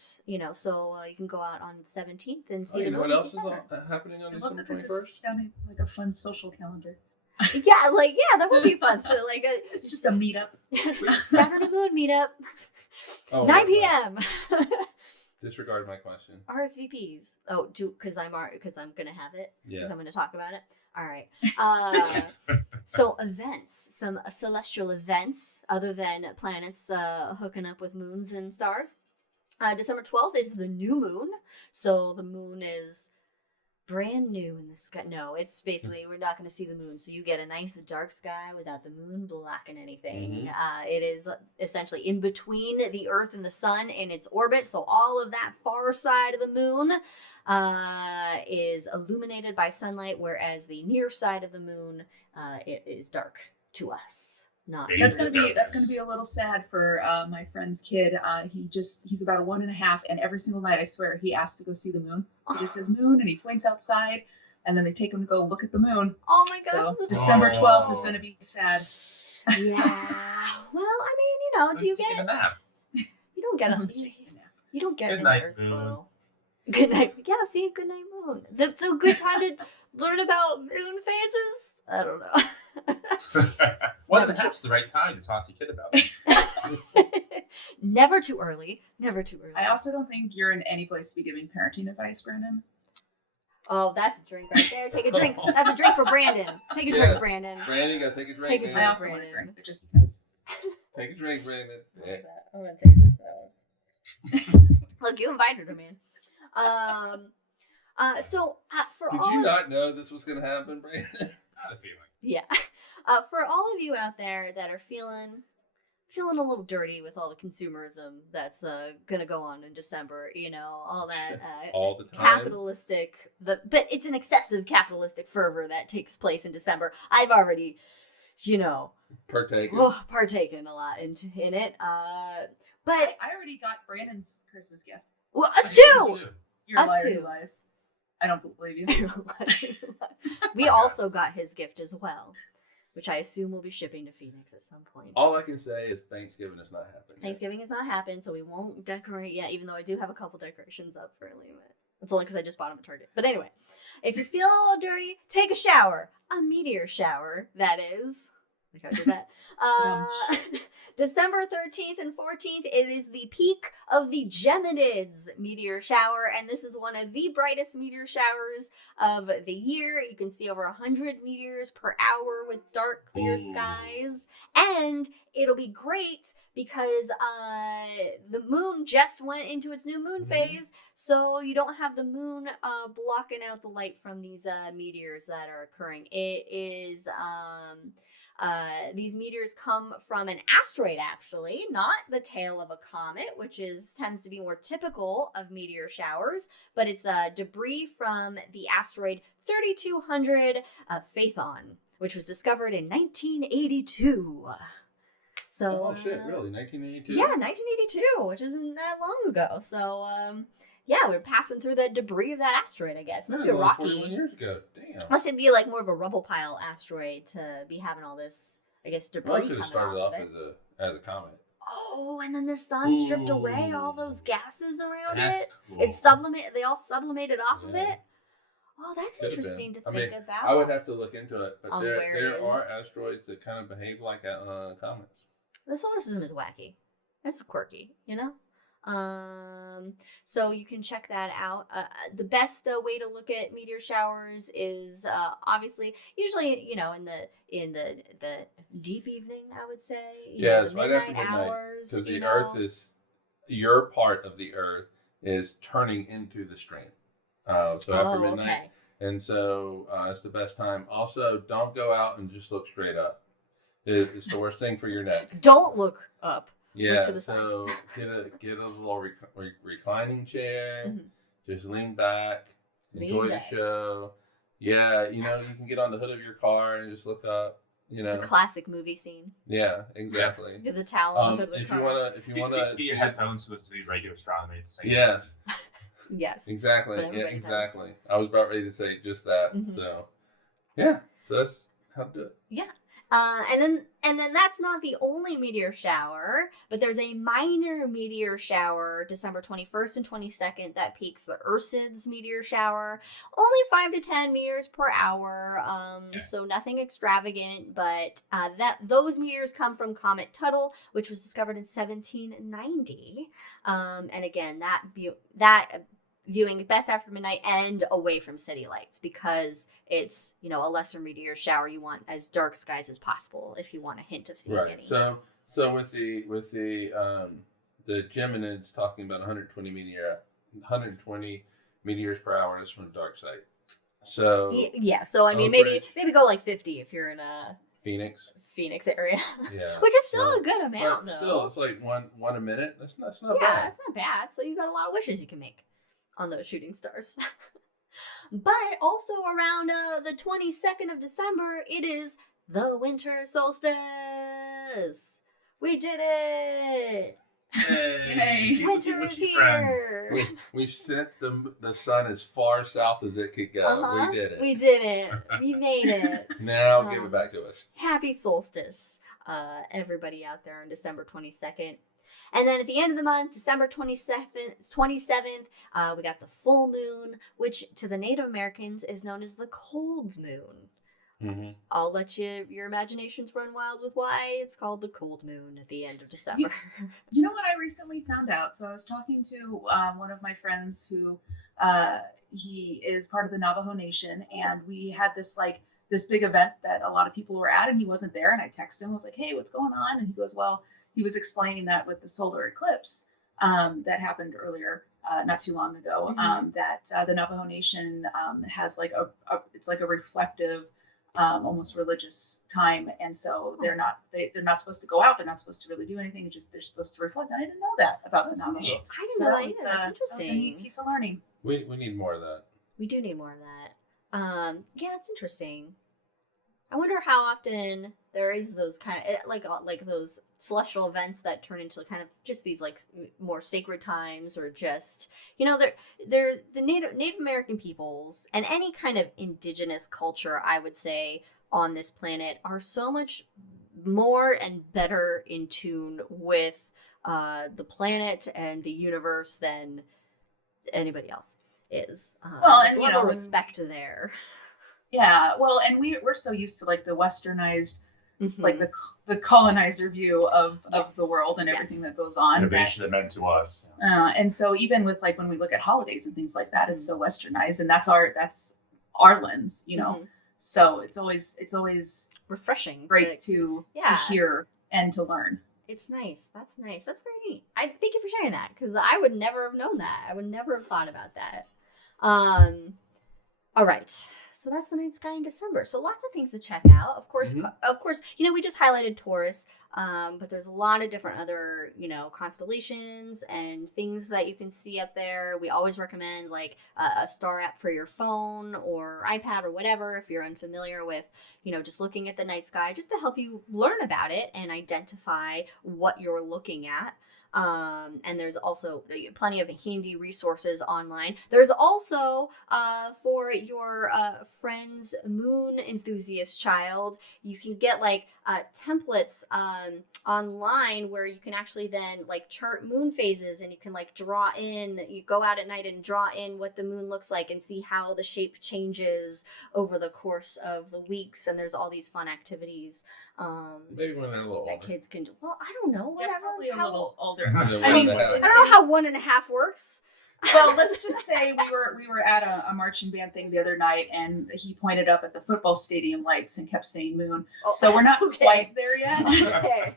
So you can go out on the 17th and Oh, see you the know moon what and else see is Saturn. happening on I love December that this 21st? is sounding like a fun social calendar. Yeah, that would be fun. So It's just a meetup. Saturn and moon meetup. Oh, 9 right. p.m. Disregard my question. RSVPs. Oh, because I'm gonna have it. Yeah. Because I'm gonna talk about it. All right. So events, some celestial events other than planets hooking up with moons and stars. December 12th is the new moon. So the moon is brand new in the sky. No, it's basically we're not going to see the moon. So you get a nice dark sky without the moon blocking anything. It is essentially in between the Earth and the sun in its orbit. So all of that far side of the moon is illuminated by sunlight, whereas the near side of the moon it is dark to us. Not That's gonna be a little sad for my friend's kid. He's about 1.5, and every single night I swear he asks to go see the moon. He just says moon, and he points outside, and then they take him to go look at the moon. Oh my gosh! So the December Oh. 12th is gonna be sad. Yeah. Well, I mean, you know, do you Let's take get? a nap. You don't get a. Let's take a nap. You don't get Good an night, Earth moon. glow. Good night. Yeah, see, good night, moon. That's a good time to learn about moon phases. I don't know. Well, perhaps the right time to talk to your kid about it. Never too early. Never too early. I also don't think you're in any place to be giving parenting advice, Brandon. Oh, that's a drink right there. Take a drink. That's a drink for Brandon. Take a drink, Brandon. Brandon, you gotta take a drink. Take a man. drink. I also want to Brandon. drink, but just because. Take a drink, Brandon. Yeah. I'm gonna take a drink for that one. Look, you invited him in. So for Did all you of, not know this was gonna happen, Brandon? Not a feeling. yeah, for all of you out there that are feeling a little dirty with all the consumerism that's gonna go on in December, you know, all that all the time. capitalistic, but it's an excessive capitalistic fervor that takes place in December. I've already, you know, Partaken. partaken a lot in it. But I already got Brandon's Christmas gift. well, us too. You're a Us liar too. who lies. I don't believe you. We also got his gift as well, which I assume will be shipping to Phoenix at some point. All I can say is Thanksgiving has not happened. yet. Thanksgiving has not happened, so we won't decorate yet, even though I do have a couple decorations up for Liam. It's only because I just bought them at Target. But anyway, if you're feeling a little dirty, take a shower. A meteor shower, that is. Like I did that. December 13th and 14th, it is the peak of the Geminids meteor shower, and this is one of the brightest meteor showers of the year. You can see over 100 meteors per hour with dark, clear skies, and it'll be great because the moon just went into its new moon phase, so you don't have the moon blocking out the light from these meteors that are occurring. It is these meteors come from an asteroid, actually, not the tail of a comet, which tends to be more typical of meteor showers, but it's debris from the asteroid 3200 Phaethon, which was discovered in 1982. So, Oh shit! Really? 1982? yeah, 1982, which isn't that long ago. So, yeah, we're passing through the debris of that asteroid, I guess. Must be a Only rocky. 41 years ago. Damn. Must it be like more of a rubble pile asteroid to be having all this, I guess, debris Well, it could coming have started off off of it? as a comet. Oh, and then the sun stripped away all those gases around That's it. cool. It's sublimate. They all sublimated off of Yeah. it. Oh, that's Could have interesting been. to I think mean, about. I would have to look into it, but On where it there are is. asteroids that kind of behave like comets. The solar system is wacky. It's quirky, you know? So you can check that out. The best way to look at meteor showers is obviously usually, you know, in the deep evening, I would say. Yeah, the it's right after midnight midnight. hours. Because you the know. Earth is, your part of the Earth is turning into the stream. So after midnight. Okay. And so it's the best time. Also, don't go out and just look straight up. It's the worst thing for your neck. Don't look up. Yeah, to the side. so get a little reclining chair. Mhm. Just lean back, Lean enjoy back. the show. Yeah, you know, you can get on the hood of your car and just look up. You It's know, a classic movie scene. yeah, exactly. Get the towel on the hood of the If car. you wanna, Do your headphones so it's the radio astronomy at the same time. yes, Yes. exactly, That's what yeah, everybody does. exactly. I was about ready to say just that. Mhm. So, yeah, so that's how to do it. Yeah. And then that's not the only meteor shower, but there's a minor meteor shower December 21st and 22nd that peaks the Ursids meteor shower. Only 5 to 10 meters per hour, so nothing extravagant, but those meteors come from Comet Tuttle, which was discovered in 1790. And again, that viewing best after midnight and away from city lights because it's, you know, a lesser meteor shower. You want as dark skies as possible if you want a hint of seeing Right. any. So with the Geminids talking about 120 meteors per hour is from dark side. So Yeah, so I mean, Oak maybe Ridge. go like 50 if you're in a Phoenix, Phoenix area, yeah, which is still so- a good amount, but though. still, it's like one a minute. That's not Yeah, bad. that's not bad. So you got a lot of wishes you can make on those shooting stars. But also around the 22nd of December, it is the winter solstice. We did it. Yay. Winter With is your friends. here. We sent the sun as far south as it could go. Uh-huh. We did it. We did it. We made it. Now give it back to us. Happy solstice. everybody out there on December 22nd. And then at the end of the month, December 27th, we got the full moon, which to the Native Americans is known as the cold moon. Mm-hmm. I'll let your imaginations run wild with why it's called the cold moon at the end of December. You know what I recently found out? So I was talking to one of my friends who he is part of the Navajo Nation, and we had this big event that a lot of people were at, and he wasn't there. And I texted him, I was like, "Hey, what's going on?" And he goes, "Well," he was explaining that with the solar eclipse that happened earlier, not too long ago, that the Navajo Nation has it's like a reflective, almost religious time, and so they're not supposed to go out. They're not supposed to really do anything. They're supposed to reflect. And I didn't know that about the Navajo. I didn't know that either. That's interesting. That was a neat piece of learning. We need more of that. We do need more of that. Yeah, that's interesting. I wonder how often there is those kind of like those celestial events that turn into kind of just these like more sacred times, or just, you know, they're the Native American peoples and any kind of indigenous culture, I would say, on this planet are so much more and better in tune with the planet and the universe than anybody else is. Well, there's and a lot of respect there. Yeah, well, and we're so used to like the westernized, like the colonizer view of the world and everything that goes on. Innovation that meant to us. And so even with like when we look at holidays and things like that, it's so westernized, and that's our lens, you know. So it's always refreshing, great to hear and to learn. It's nice. That's nice. That's very neat. I thank you for sharing that, because I would never have known that. I would never have thought about that. All right. So that's the night sky in December. So lots of things to check out. Of course, you know, we just highlighted Taurus, but there's a lot of different other, you know, constellations and things that you can see up there. We always recommend like a star app for your phone or iPad or whatever, if you're unfamiliar with, you know, just looking at the night sky, just to help you learn about it and identify what you're looking at. And there's also plenty of handy resources online. There's also, for your friend's moon enthusiast child, you can get like templates online where you can actually then like chart moon phases, and you can like draw in, you go out at night and draw in what the moon looks like and see how the shape changes over the course of the weeks. And there's all these fun activities maybe when they're a little that older. Kids can do. Well, I don't know, whatever. Yeah, probably a little older. I mean, I don't know how 1.5 works. Well, let's just say we were at a marching band thing the other night, and he pointed up at the football stadium lights and kept saying moon. Oh, so we're not quite there yet. Okay.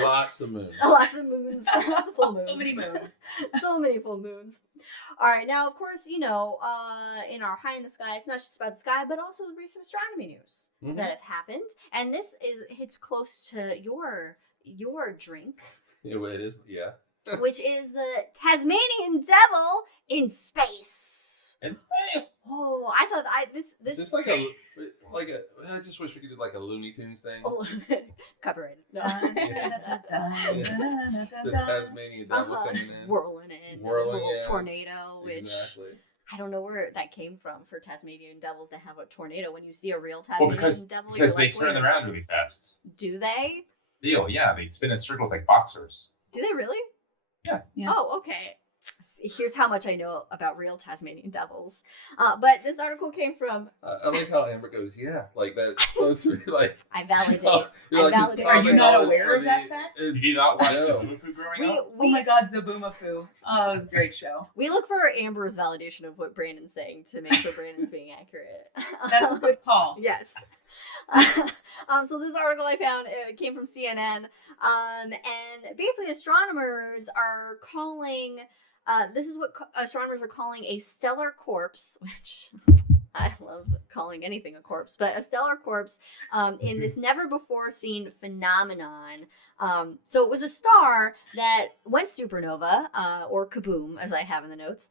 Lots of moons. Lots of moons. Lots of full moons. So many moons. So many full moons. All right. Now, of course, you know, in our High in the Sky, it's not just about the sky, but also the recent astronomy news that have happened. And this hits close to your drink. Yeah, it is. Yeah. Which is the Tasmanian devil in space. In space. Oh, I thought this. Is this like a I just wish we could do like a Looney Tunes thing. Oh, copyrighted. No. The Tasmanian devil coming just in, whirling in. Whirling this little in. tornado, which Exactly. I don't know where that came from for Tasmanian devils to have a tornado. When you see a real Well, Tasmanian devil, because you're they like, turn wait a around minute. really fast. Do they? Yeah, they spin in circles like boxers. Do they really? Yeah. Oh, okay. Here's how much I know about real Tasmanian devils. But this article came from... I like how Amber goes, yeah, like that's supposed to be like... I validate. So, I it's validate. Are you common not knowledge aware for of that fact? Did you not watch No. Zabufu growing up? Oh my God, Zaboomafoo. Oh, it was a great show. We look for Amber's validation of what Brandon's saying to make sure Brandon's being accurate. That's a good call. Yes. So this article I found, it came from CNN, and basically astronomers are calling, this is what astronomers are calling a stellar corpse, which I love calling anything a corpse, but a stellar corpse in this never before seen phenomenon. So it was a star that went supernova, or kaboom, as I have in the notes,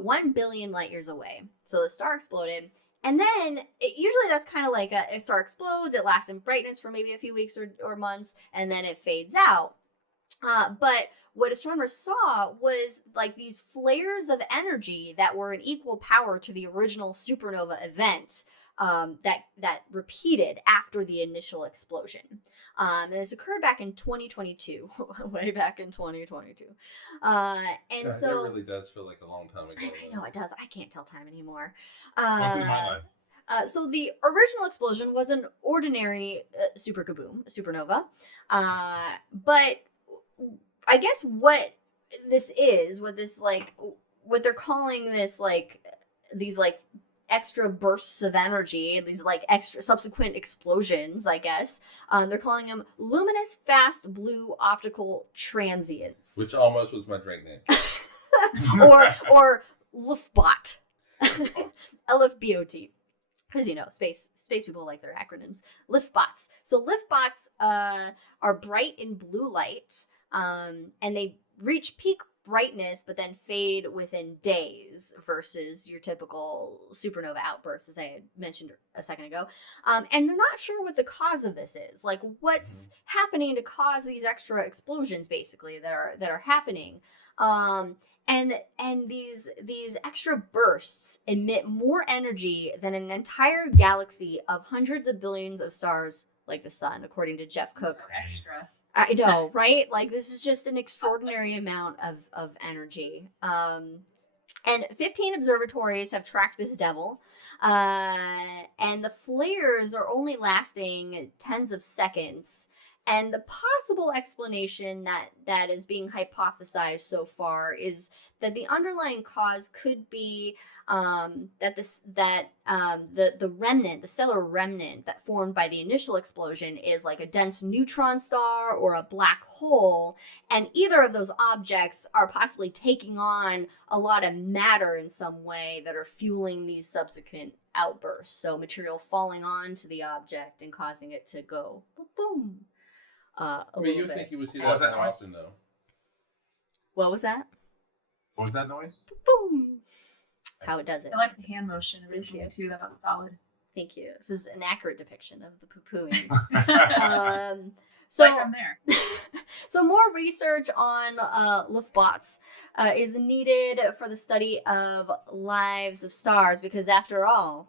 1 billion light years away. So the star exploded. And then, usually that's kind of like a star explodes, it lasts in brightness for maybe a few weeks or months, and then it fades out. But what astronomers saw was like these flares of energy that were in equal power to the original supernova event that repeated after the initial explosion. And this occurred back in 2022, way back in 2022. And God, so that really does feel like a long time ago. I know it does. I can't tell time anymore. Welcome to my life. So the original explosion was an ordinary super kaboom, supernova. But I guess what they're calling this, like, these, like, extra bursts of energy, these, like, extra subsequent explosions, I guess. They're calling them luminous fast blue optical transients. Which almost was my drink name. or Luftbot. LFBOT. Because, you know, space people like their acronyms. Liftbots. So liftbots are bright in blue light, and they reach peak brightness but then fade within days versus your typical supernova outbursts, as I had mentioned a second ago. And they're not sure what the cause of this is. Like, what's happening to cause these extra explosions, basically, that are happening. And these extra bursts emit more energy than an entire galaxy of hundreds of billions of stars like the sun, according to Jeff Cook. So extra. I know, right? Like, this is just an extraordinary amount of energy. And 15 observatories have tracked this devil. And the flares are only lasting tens of seconds. And the possible explanation that is being hypothesized so far is that the underlying cause could be the remnant, the stellar remnant that formed by the initial explosion is like a dense neutron star or a black hole, and either of those objects are possibly taking on a lot of matter in some way that are fueling these subsequent outbursts. So material falling onto the object and causing it to go boom. I mean, you think you would see What was that that more noise? often, though. What was that? What was that noise? Boom. That's how it does it. I like the hand motion Thank originally you. too. That was solid. Thank you. This is an accurate depiction of the poo-pooings. So, Like I'm there. so more research on Luftbots is needed for the study of lives of stars, because after all,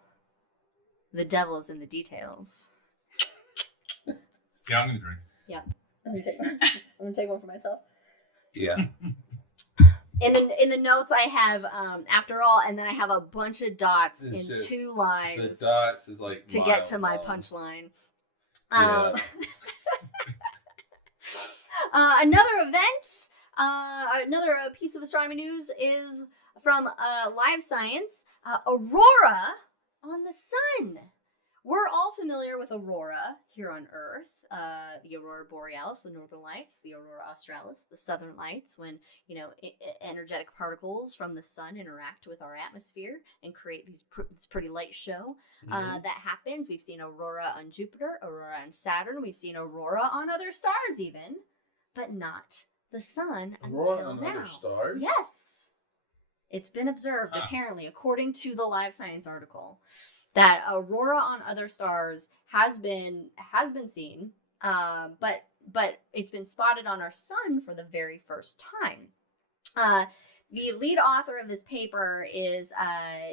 the devil's in the details. Yeah, I'm gonna drink. Yeah. I'm gonna take one for myself. Yeah. In the notes I have after all, and then I have a bunch of dots It's in just- 2 The lines dots is like to get miles to my long. punchline. Yeah. Another event, another piece of astronomy news is from Live Science. Aurora on the sun. We're all familiar with aurora here on Earth. The aurora borealis, the northern lights, the aurora australis, the southern lights, when, you know, energetic particles from the sun interact with our atmosphere and create this pretty light show. Mhm. That happens. We've seen aurora on Jupiter, aurora on Saturn. We've seen aurora on other stars even, but not the sun Aurora until on now. other stars? Yes. It's been observed, Huh. apparently, according to the Live Science article, that aurora on other stars has been seen, but it's been spotted on our sun for the very first time. The lead author of this paper is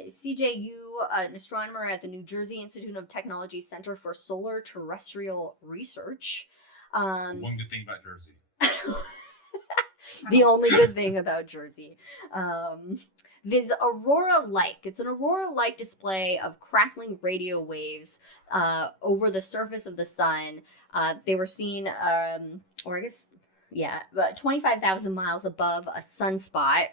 CJU, an astronomer at the New Jersey Institute of Technology Center for Solar Terrestrial Research. One good thing about Jersey. The only good thing about Jersey. This aurora-like. It's an aurora-like display of crackling radio waves over the surface of the sun. They were seen, or I guess, yeah, 25,000 miles above a sunspot.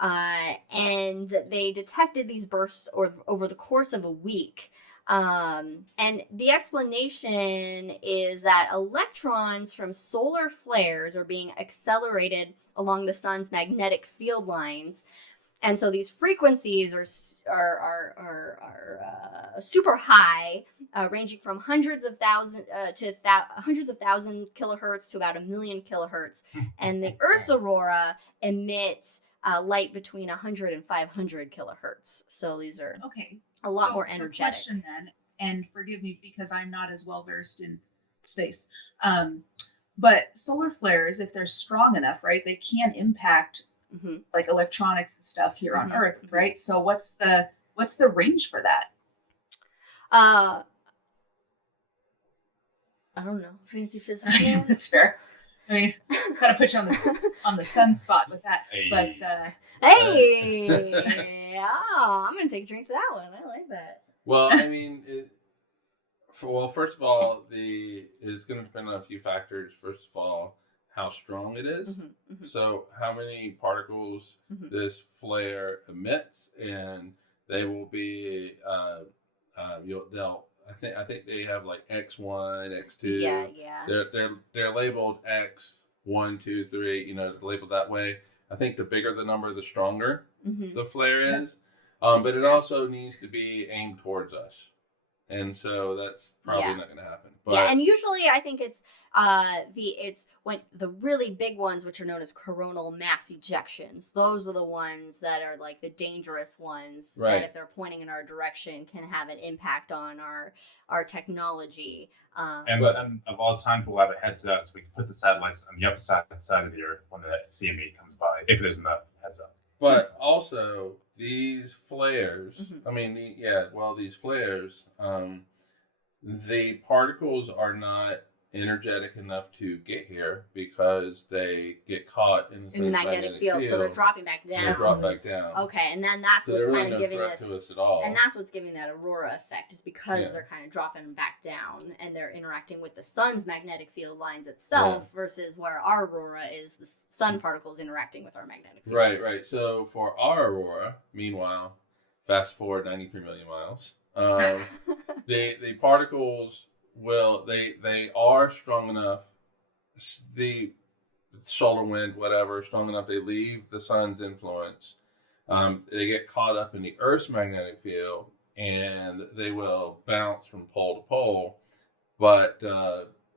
And they detected these bursts over the course of a week. And the explanation is that electrons from solar flares are being accelerated along the sun's magnetic field lines. And so these frequencies are super high, ranging from hundreds of thousand kilohertz to about 1 million kilohertz. And the Earth's aurora emit light between 100 and 500 kilohertz. So these are Okay. a lot So- more so energetic. question then, and forgive me because I'm not as well versed in space. But solar flares, if they're strong enough, right, they can impact hmm like electronics and stuff here on Mhm. Earth, right? So what's the range for that? I don't know, fancy I physics mean, man. that's fair. I mean, kind of put you on the sun spot with that. Hey. But Hey, I'm gonna take a drink to that one. I like that. Well, I mean, first of all, it's going to depend on a few factors. First of all, how strong it is. Mm-hmm, mm-hmm. So, how many particles Mhm. this flare emits, and they will be. I think they have like X1, X2. Yeah. They're labeled X 1, 2, 3. You know, labeled that way. I think the bigger the number, the stronger Mm-hmm. the flare is. But it also needs to be aimed towards us. And so that's probably not going to happen. But yeah, and usually I think it's when the really big ones, which are known as coronal mass ejections. Those are the ones that are like the dangerous ones. Right. That if they're pointing in our direction, can have an impact on our technology. And of all time, we'll have a heads up, so we can put the satellites on the upside side of the Earth when the CME comes by, if there's enough heads up. But also these flares. Mhm. I mean, these flares. The particles are not energetic enough to get here because they get caught in the magnetic field, so they're dropping back down. They drop back down. Okay, and then that's So what's they're really kind of no giving threat us, to us at all. and that's what's giving that aurora effect, is because Yeah. they're kind of dropping back down and they're interacting with the sun's magnetic field lines itself, versus where our aurora is the sun particles interacting with our magnetic field. Right. So for our aurora, meanwhile, fast forward 93 million miles, the particles they are strong enough. The solar wind, whatever, strong enough. They leave the sun's influence. They get caught up in the Earth's magnetic field, and they will bounce from pole to pole. But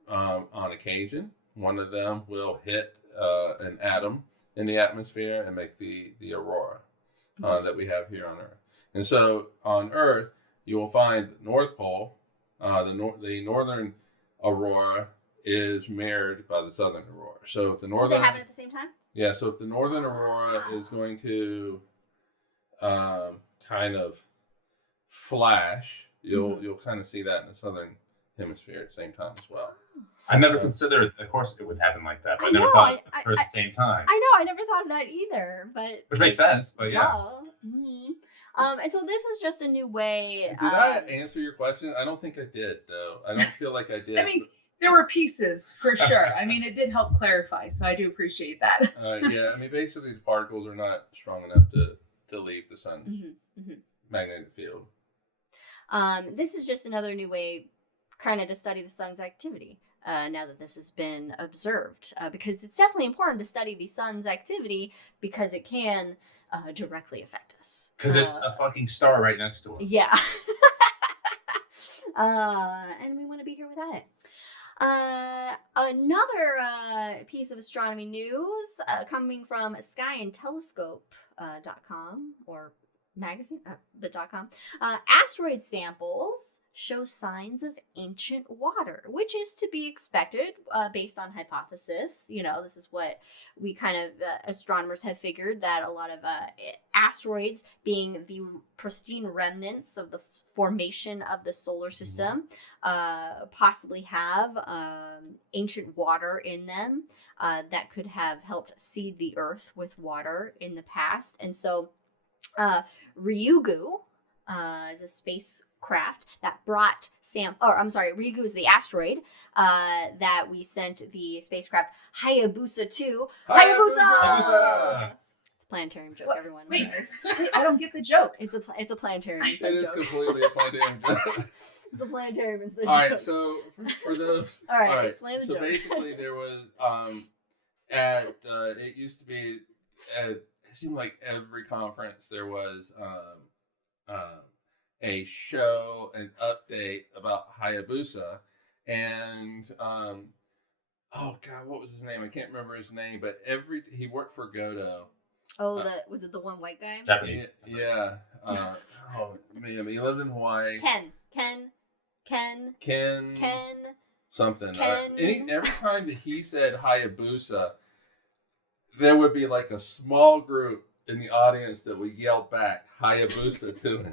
on occasion, one of them will hit an atom in the atmosphere and make the aurora that we have here on Earth. And so on Earth, you will find the North Pole, the northern aurora is mirrored by the southern aurora. So if the northern, they happen at the same time? Yeah, so if the northern aurora is going to kind of flash, you'll kind of see that in the southern hemisphere at the same time as well. I never considered, of course, it would happen like that, but I I never know, thought it occurred at the same time. I know, I never thought of that either, but Which makes sense, but yeah. Mm-hmm. And so this is just a new way. Did I answer your question? I don't think I did, though. I don't feel like I did. I mean, there were pieces for sure. I mean, it did help clarify, so I do appreciate that. Yeah, I mean, basically, the particles are not strong enough to leave the sun's magnetic field. This is just another new way, kind of, to study the sun's activity. Now that this has been observed, because it's definitely important to study the sun's activity because it can directly affect us. Because it's a fucking star right next to us. Yeah. And we want to be here without it. Another piece of astronomy news coming from skyandtelescope.com or magazine, .com. Asteroid samples show signs of ancient water, which is to be expected based on hypothesis. You know, this is what we kind of astronomers have figured, that a lot of asteroids, being the pristine remnants of the formation of the solar system, possibly have ancient water in them that could have helped seed the Earth with water in the past. And so Ryugu is a spacecraft that brought Ryugu is the asteroid that we sent the spacecraft Hayabusa to. Hayabusa! It's a planetarium joke, What? everyone. Wait. Sorry. I don't get the joke. It's a planetarium It inside is joke. completely a planetarium joke. It's a planetarium inside All right, joke. so for those. All right, explain the so joke. basically, there was it used to be it seemed like every conference there was a show, an update about Hayabusa, and oh god, what was his name? I can't remember his name, but he worked for Godot. Was it the one white guy? Japanese. Yeah. Oh man, he lived in Hawaii. Ken. Something. Ken. Every time that he said Hayabusa, there would be like a small group in the audience that would yell back Hayabusa to him.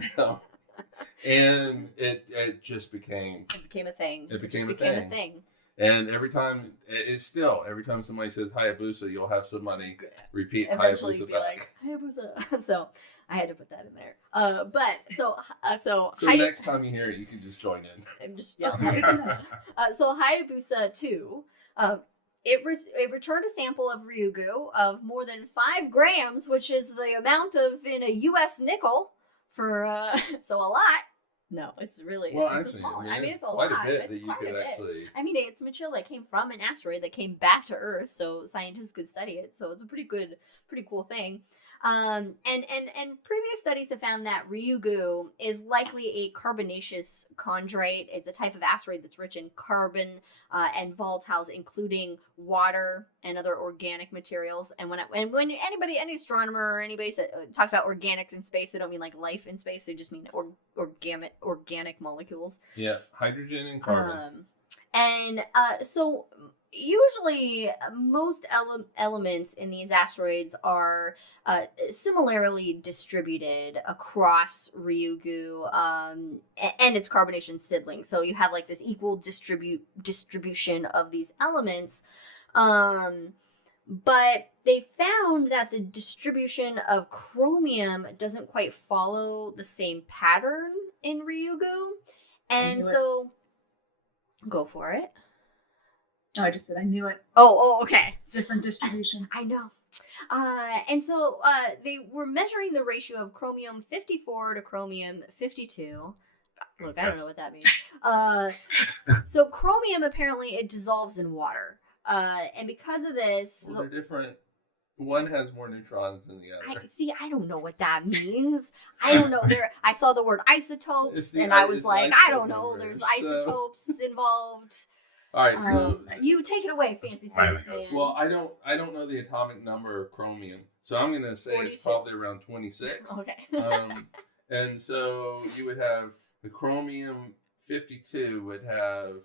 And it just became It became a thing. It became just a thing. And every time somebody says Hayabusa, you'll have somebody repeat Eventually Hayabusa you'd be back. like, Hayabusa. So I had to put that in there. So Next time you hear it, you can just join in. I'm just yelling Hayabusa. So Hayabusa 2, it returned a sample of Ryugu of more than 5 grams, which is the amount in a U.S. nickel for so a lot. No, it's really it's a small. I mean, it's a quite lot. a bit It's that you quite could a bit. actually. I mean, it's material that came from an asteroid that came back to Earth, so scientists could study it. So it's a pretty cool thing. And previous studies have found that Ryugu is likely a carbonaceous chondrite. It's a type of asteroid that's rich in carbon and volatiles, including water and other organic materials. And when any astronomer or anybody talks about organics in space, they don't mean like life in space. They just mean organic molecules. Yeah, hydrogen and carbon. So usually most elements in these asteroids are similarly distributed across Ryugu and its carbonation siblings. So you have like this equal distribution of these elements. But they found that the distribution of chromium doesn't quite follow the same pattern in Ryugu. And so go for it. No, I just said I knew it. Oh, okay. Different distribution. I know. And so they were measuring the ratio of chromium 54 to chromium 52. Look, I don't know what that means. So chromium, apparently, it dissolves in water. And because of this... Well, they're different. One has more neutrons than the other. I don't know what that means. I don't know. I saw the word isotopes, and I was like, I don't know. There's isotopes involved. All right, so you take it away, fancy physics man. Well, I don't know the atomic number of chromium, so I'm going to say 46? It's probably around 26. Okay. And so you would have the chromium 52 would have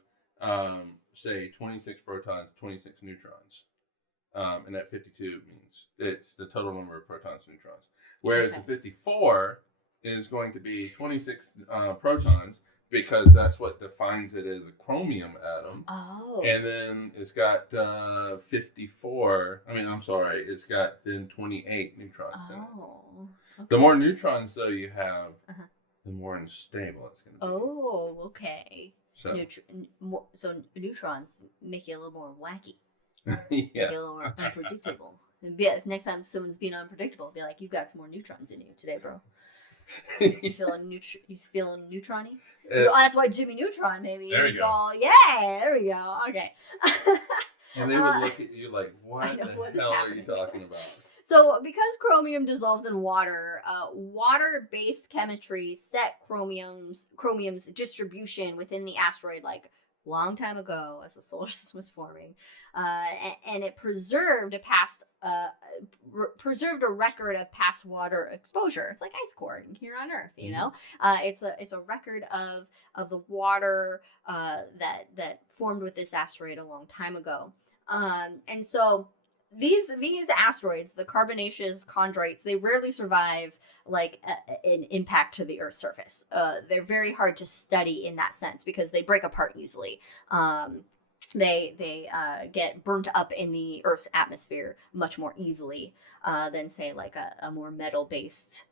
say 26 protons, 26 neutrons. And that 52 means it's the total number of protons and neutrons. Whereas the 54 is going to be 26 protons, because that's what defines it as a chromium atom. Oh. And then it's got 54. It's got then 28 neutrons. Oh. Okay. The more neutrons, though, you have, the more unstable it's going to be. Oh, okay. So, so neutrons make you a little more wacky. yeah. Make you a little more unpredictable. Next time someone's being unpredictable, be like, "You've got some more neutrons in you today, bro." You feeling neutron-y? That's why Jimmy Neutron maybe there is all there we go. Okay. And they would look at you like, what the hell are you talking about? So because chromium dissolves in water, water-based chemistry set chromium's distribution within the asteroid like long time ago as the solar system was forming, and it preserved a record of past water exposure. It's like ice core here on Earth, you know. It's a record of the water that formed with this asteroid a long time ago, and so. These asteroids, the carbonaceous chondrites, they rarely survive like an impact to the Earth's surface. They're very hard to study in that sense because they break apart easily. They get burnt up in the Earth's atmosphere much more easily than, say, like a more metal-based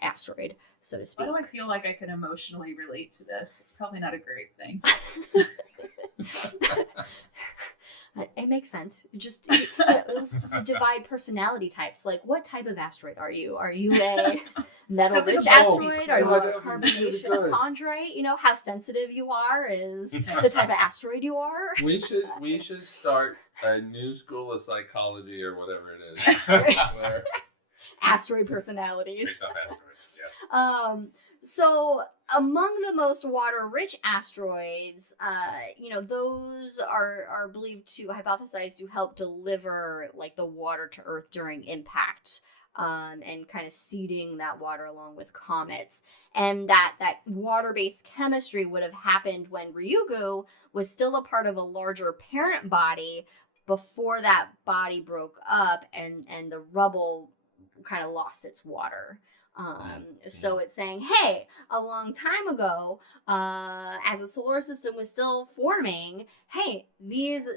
asteroid, so to speak. Why do I feel like I can emotionally relate to this? It's probably not a great thing. It makes sense. Just let's divide personality types. Like, what type of asteroid are you? Are you a metal-rich asteroid? Are you a carbonaceous chondrite? You know, how sensitive you are is the type of asteroid you are. We should start a new school of psychology or whatever it is. Where... Asteroid personalities. Based on asteroids, yes. So among the most water-rich asteroids, those are believed to hypothesize to help deliver like the water to Earth during impact, and kind of seeding that water along with comets. And that water-based chemistry would have happened when Ryugu was still a part of a larger parent body before that body broke up and the rubble kind of lost its water. So it's saying, hey, a long time ago, as the solar system was still forming, hey, these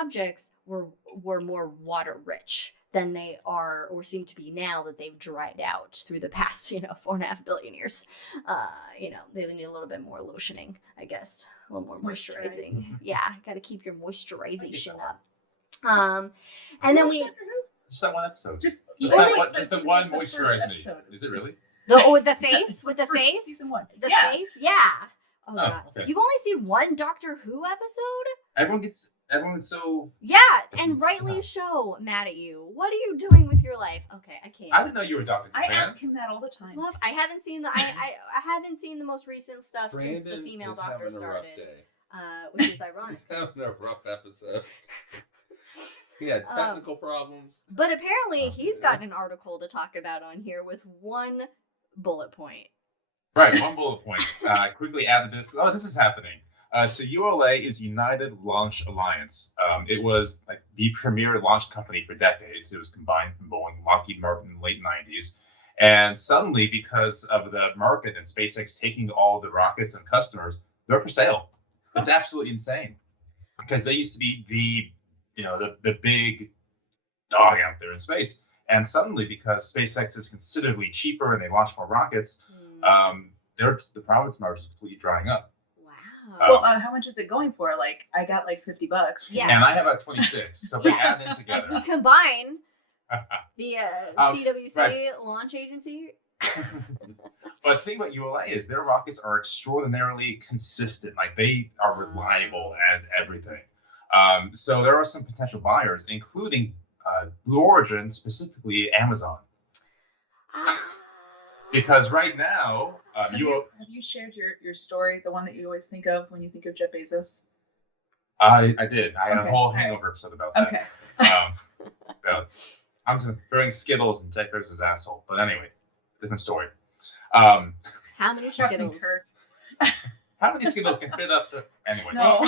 objects were more water rich than they are or seem to be now that they've dried out through the past 4.5 billion years. They need a little bit more lotioning, I guess, a little more moisturizing. Yeah, got to keep your moisturization up. And then we just that one episode. Just the one moisturize me. Is it really? With the face? With the face? Season 1. The face? Yeah. Oh, God. Okay. You've only seen one Doctor Who episode? Everyone's so... Yeah, and rightly so mad at you. What are you doing with your life? Okay, I can't. I didn't know you were a Doctor Who I fan. ask him that all the time. Love, I haven't seen the I haven't seen the most recent stuff since the Brandon female is doctor having a rough started. day. Which is ironic. He's having a rough episode. He had technical problems. But apparently he's got an article to talk about on here with one bullet point. Right, one bullet point. Quickly add to this. Oh, this is happening. So ULA is United Launch Alliance. It was like the premier launch company for decades. It was combined from Boeing, Lockheed Martin in the late 90s. And suddenly, because of the market and SpaceX taking all the rockets and customers, they're for sale. It's absolutely insane. Because they used to be the big dog out there in space. And suddenly, because SpaceX is considerably cheaper and they launch more rockets, the profits margin is completely drying up. Wow. Well, how much is it going for? Like, I got like $50. Yeah. And I have a 26. So if we add them If together. we combine the CWC right. launch agency. But the thing about ULA is their rockets are extraordinarily consistent. Like, they are reliable as everything. So there are some potential buyers, including Blue Origin, specifically Amazon. Because right now, Have you shared your story, the one that you always think of when you think of Jeff Bezos? I did. I had a Okay. whole hangover episode about that. Okay. I'm just throwing Skittles and Jeff Bezos' asshole. But anyway, different story. How How many Skittles? many Skittles can fit up to... Anyway. No.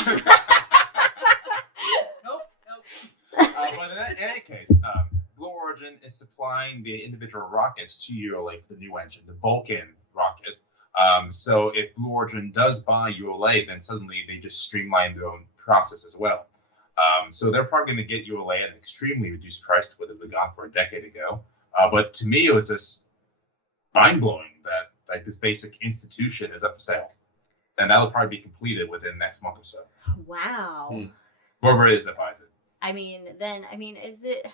Nope. But in any case, Blue Origin is supplying the individual rockets to ULA for the new engine, the Vulcan rocket. So if Blue Origin does buy ULA, then suddenly they just streamline their own process as well. So they're probably going to get ULA at an extremely reduced price to what they got for a decade ago. But to me, it was just mind-blowing that like this basic institution is up for sale. And that'll probably be completed within the next month or so. Wow. Whoever it is that buys it. Is it...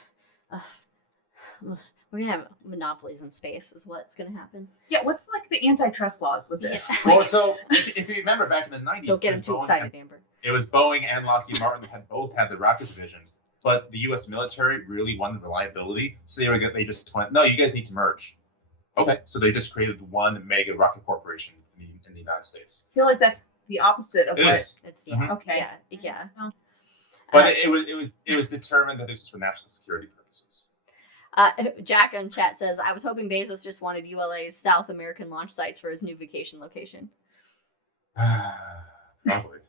we're going to have monopolies in space is what's going to happen. Yeah, what's like the antitrust laws with this? Yeah. Well, so if you remember back in the 90s, Don't get him too excited, Amber. It was Boeing and Lockheed Martin had both had the rocket divisions, but the U.S. military really wanted reliability, so they just went, no, you guys need to merge. Okay, so they just created one mega rocket corporation in the United States. I feel like that's the opposite of It what. is. It's Okay. Yeah. Well, But it was determined that this was for national security purposes. Jack in chat says, I was hoping Bezos just wanted ULA's South American launch sites for his new vacation location. Probably.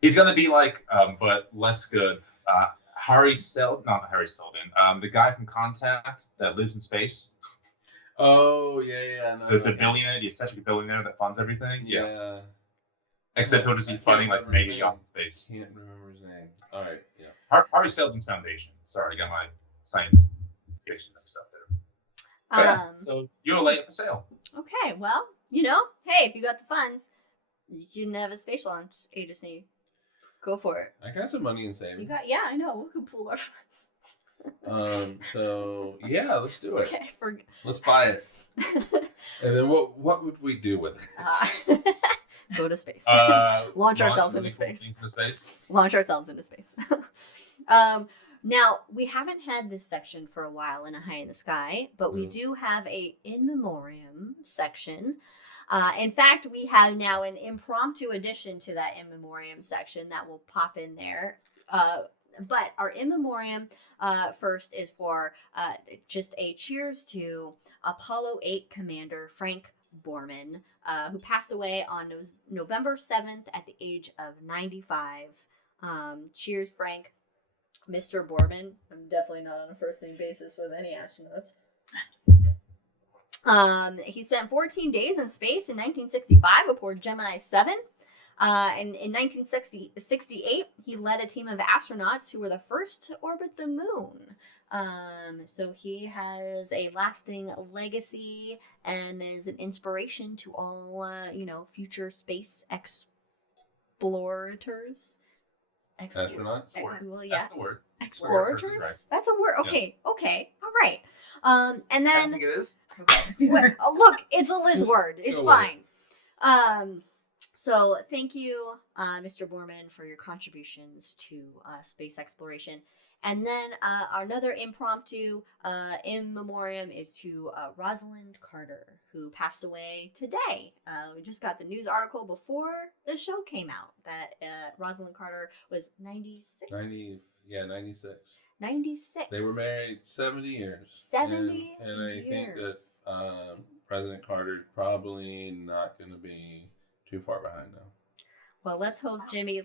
He's gonna be like, but less good. Not Harry Seldon, the guy from Contact that lives in space. Oh, yeah. No, The billionaire, the eccentric billionaire that funds everything. Yeah. Except he'll just be I can't funding like remember his mega name. yachts in space. Can't remember his name. All right, yeah. Harry Seldon's Foundation. Sorry, I got my science fiction mixed up there. But yeah, so ULA up for sale. Okay, well, hey, if you got the funds, you can have a space launch agency. Go for it. I got some money in savings. I know. We can pool our funds. So yeah, let's do it. Okay, Let's buy it. And then what would we do with it? Go to space. Launch ourselves really into cool space. things into space. Launch ourselves into space. Now, we haven't had this section for a while in A High in the Sky, but we do have a In Memoriam section. In fact, we have now an impromptu addition to that In Memoriam section that will pop in there. But our In Memoriam first is for just a cheers to Apollo 8 Commander Frank Borman, who passed away on November 7th at the age of 95. Cheers, Frank. Mr. Borman. I'm definitely not on a first name basis with any astronauts. He spent 14 days in space in 1965 aboard Gemini 7. And in 1968, he led a team of astronauts who were the first to orbit the moon. So he has a lasting legacy and is an inspiration to all, future space explorators. Astronauts? Well, yeah. That's the word. Explorators? Right. That's a word. Okay. All right. And I don't then think it is. look, it's a Liz word. It's Go with fine. So thank you, Mr. Borman, for your contributions to space exploration. And then another impromptu in memoriam is to Rosalind Carter, who passed away today. We just got the news article before the show came out that Rosalind Carter was 96. 96. 96. They were married 70 years. 70 and I years. think that President Carter's probably not going to be too far behind now. Well, let's hope Jimmy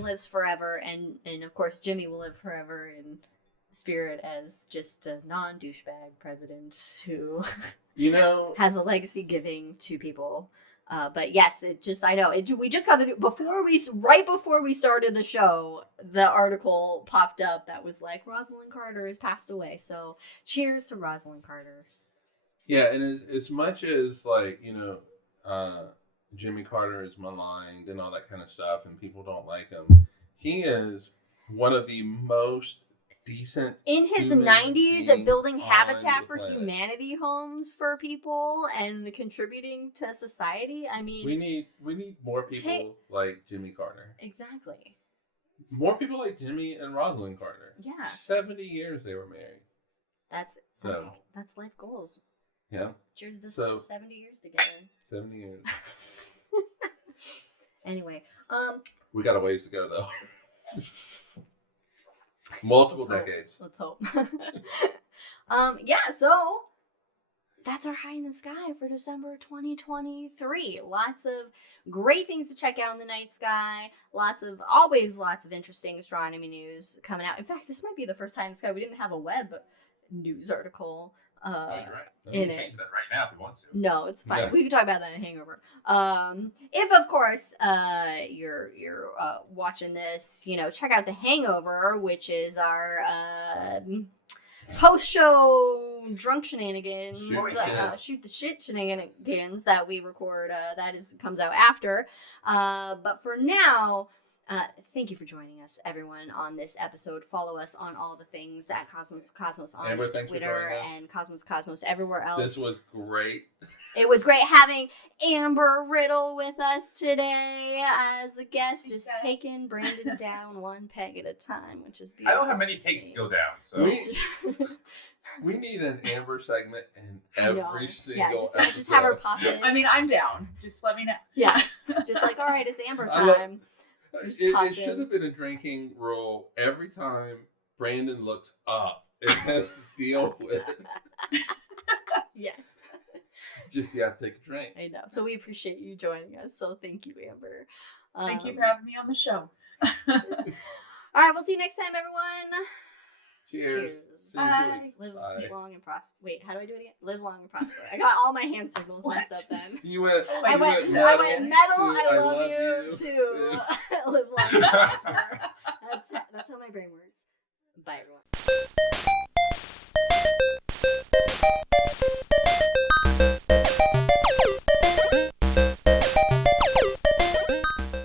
lives forever, and of course Jimmy will live forever in spirit as just a non-douchebag president who has a legacy giving to people. But yes, we just got right before we started the show, the article popped up that was like Rosalind Carter has passed away. So cheers to Rosalind Carter. Yeah, and as much as Jimmy Carter is maligned and all that kind of stuff, and people don't like him, he is one of the most decent in his human 90s at building beings Habitat on for the planet. Humanity homes for people and contributing to society. I mean, we need more people like Jimmy Carter. Exactly. More people like Jimmy and Rosalind Carter. Yeah. 70 years they were married. That's life goals. Yeah. Cheers to 70 years together. 70 years. Anyway, we got a ways to go though. Multiple decades. Let's hope. So that's our high in the sky for December 2023. Lots of great things to check out in the night sky. Always lots of interesting astronomy news coming out. In fact, this might be the first time in the sky we didn't have a web news article. You're right. We In can change that right now if we want to. No, it's fine. Yeah. We can talk about that in Hangover. If of course you're watching this, check out the Hangover, which is our post-show drunk shenanigans, shoot the shit shenanigans that we record. Comes out after. But for now. Thank you for joining us, everyone, on this episode. Follow us on all the things at Cosmos on Amber, thanks for Twitter joining us. and Cosmos everywhere else. This was great. It was great having Amber Riddle with us today as the guest, just taking Brandon down one peg at a time, which is beautiful. I don't have many pegs to go down, so. We need an Amber segment in every single episode. Just have her pop in. I mean, I'm down. Just let me know. Yeah, just like, all right, it's Amber time. It should have been a drinking rule. Every time Brandon looks up, it has to deal with it. Yes. Just you have to take a drink. I know. So we appreciate you joining us. So thank you, Amber. Thank you for having me on the show. All right, we'll see you next time, everyone. Cheers. See you in 2 weeks. Live Bye. long and prosper. Wait, how do I do it again? Live long and prosper. I got all my hand signals messed up then. You went. I went metal. I love you to to live long and prosper.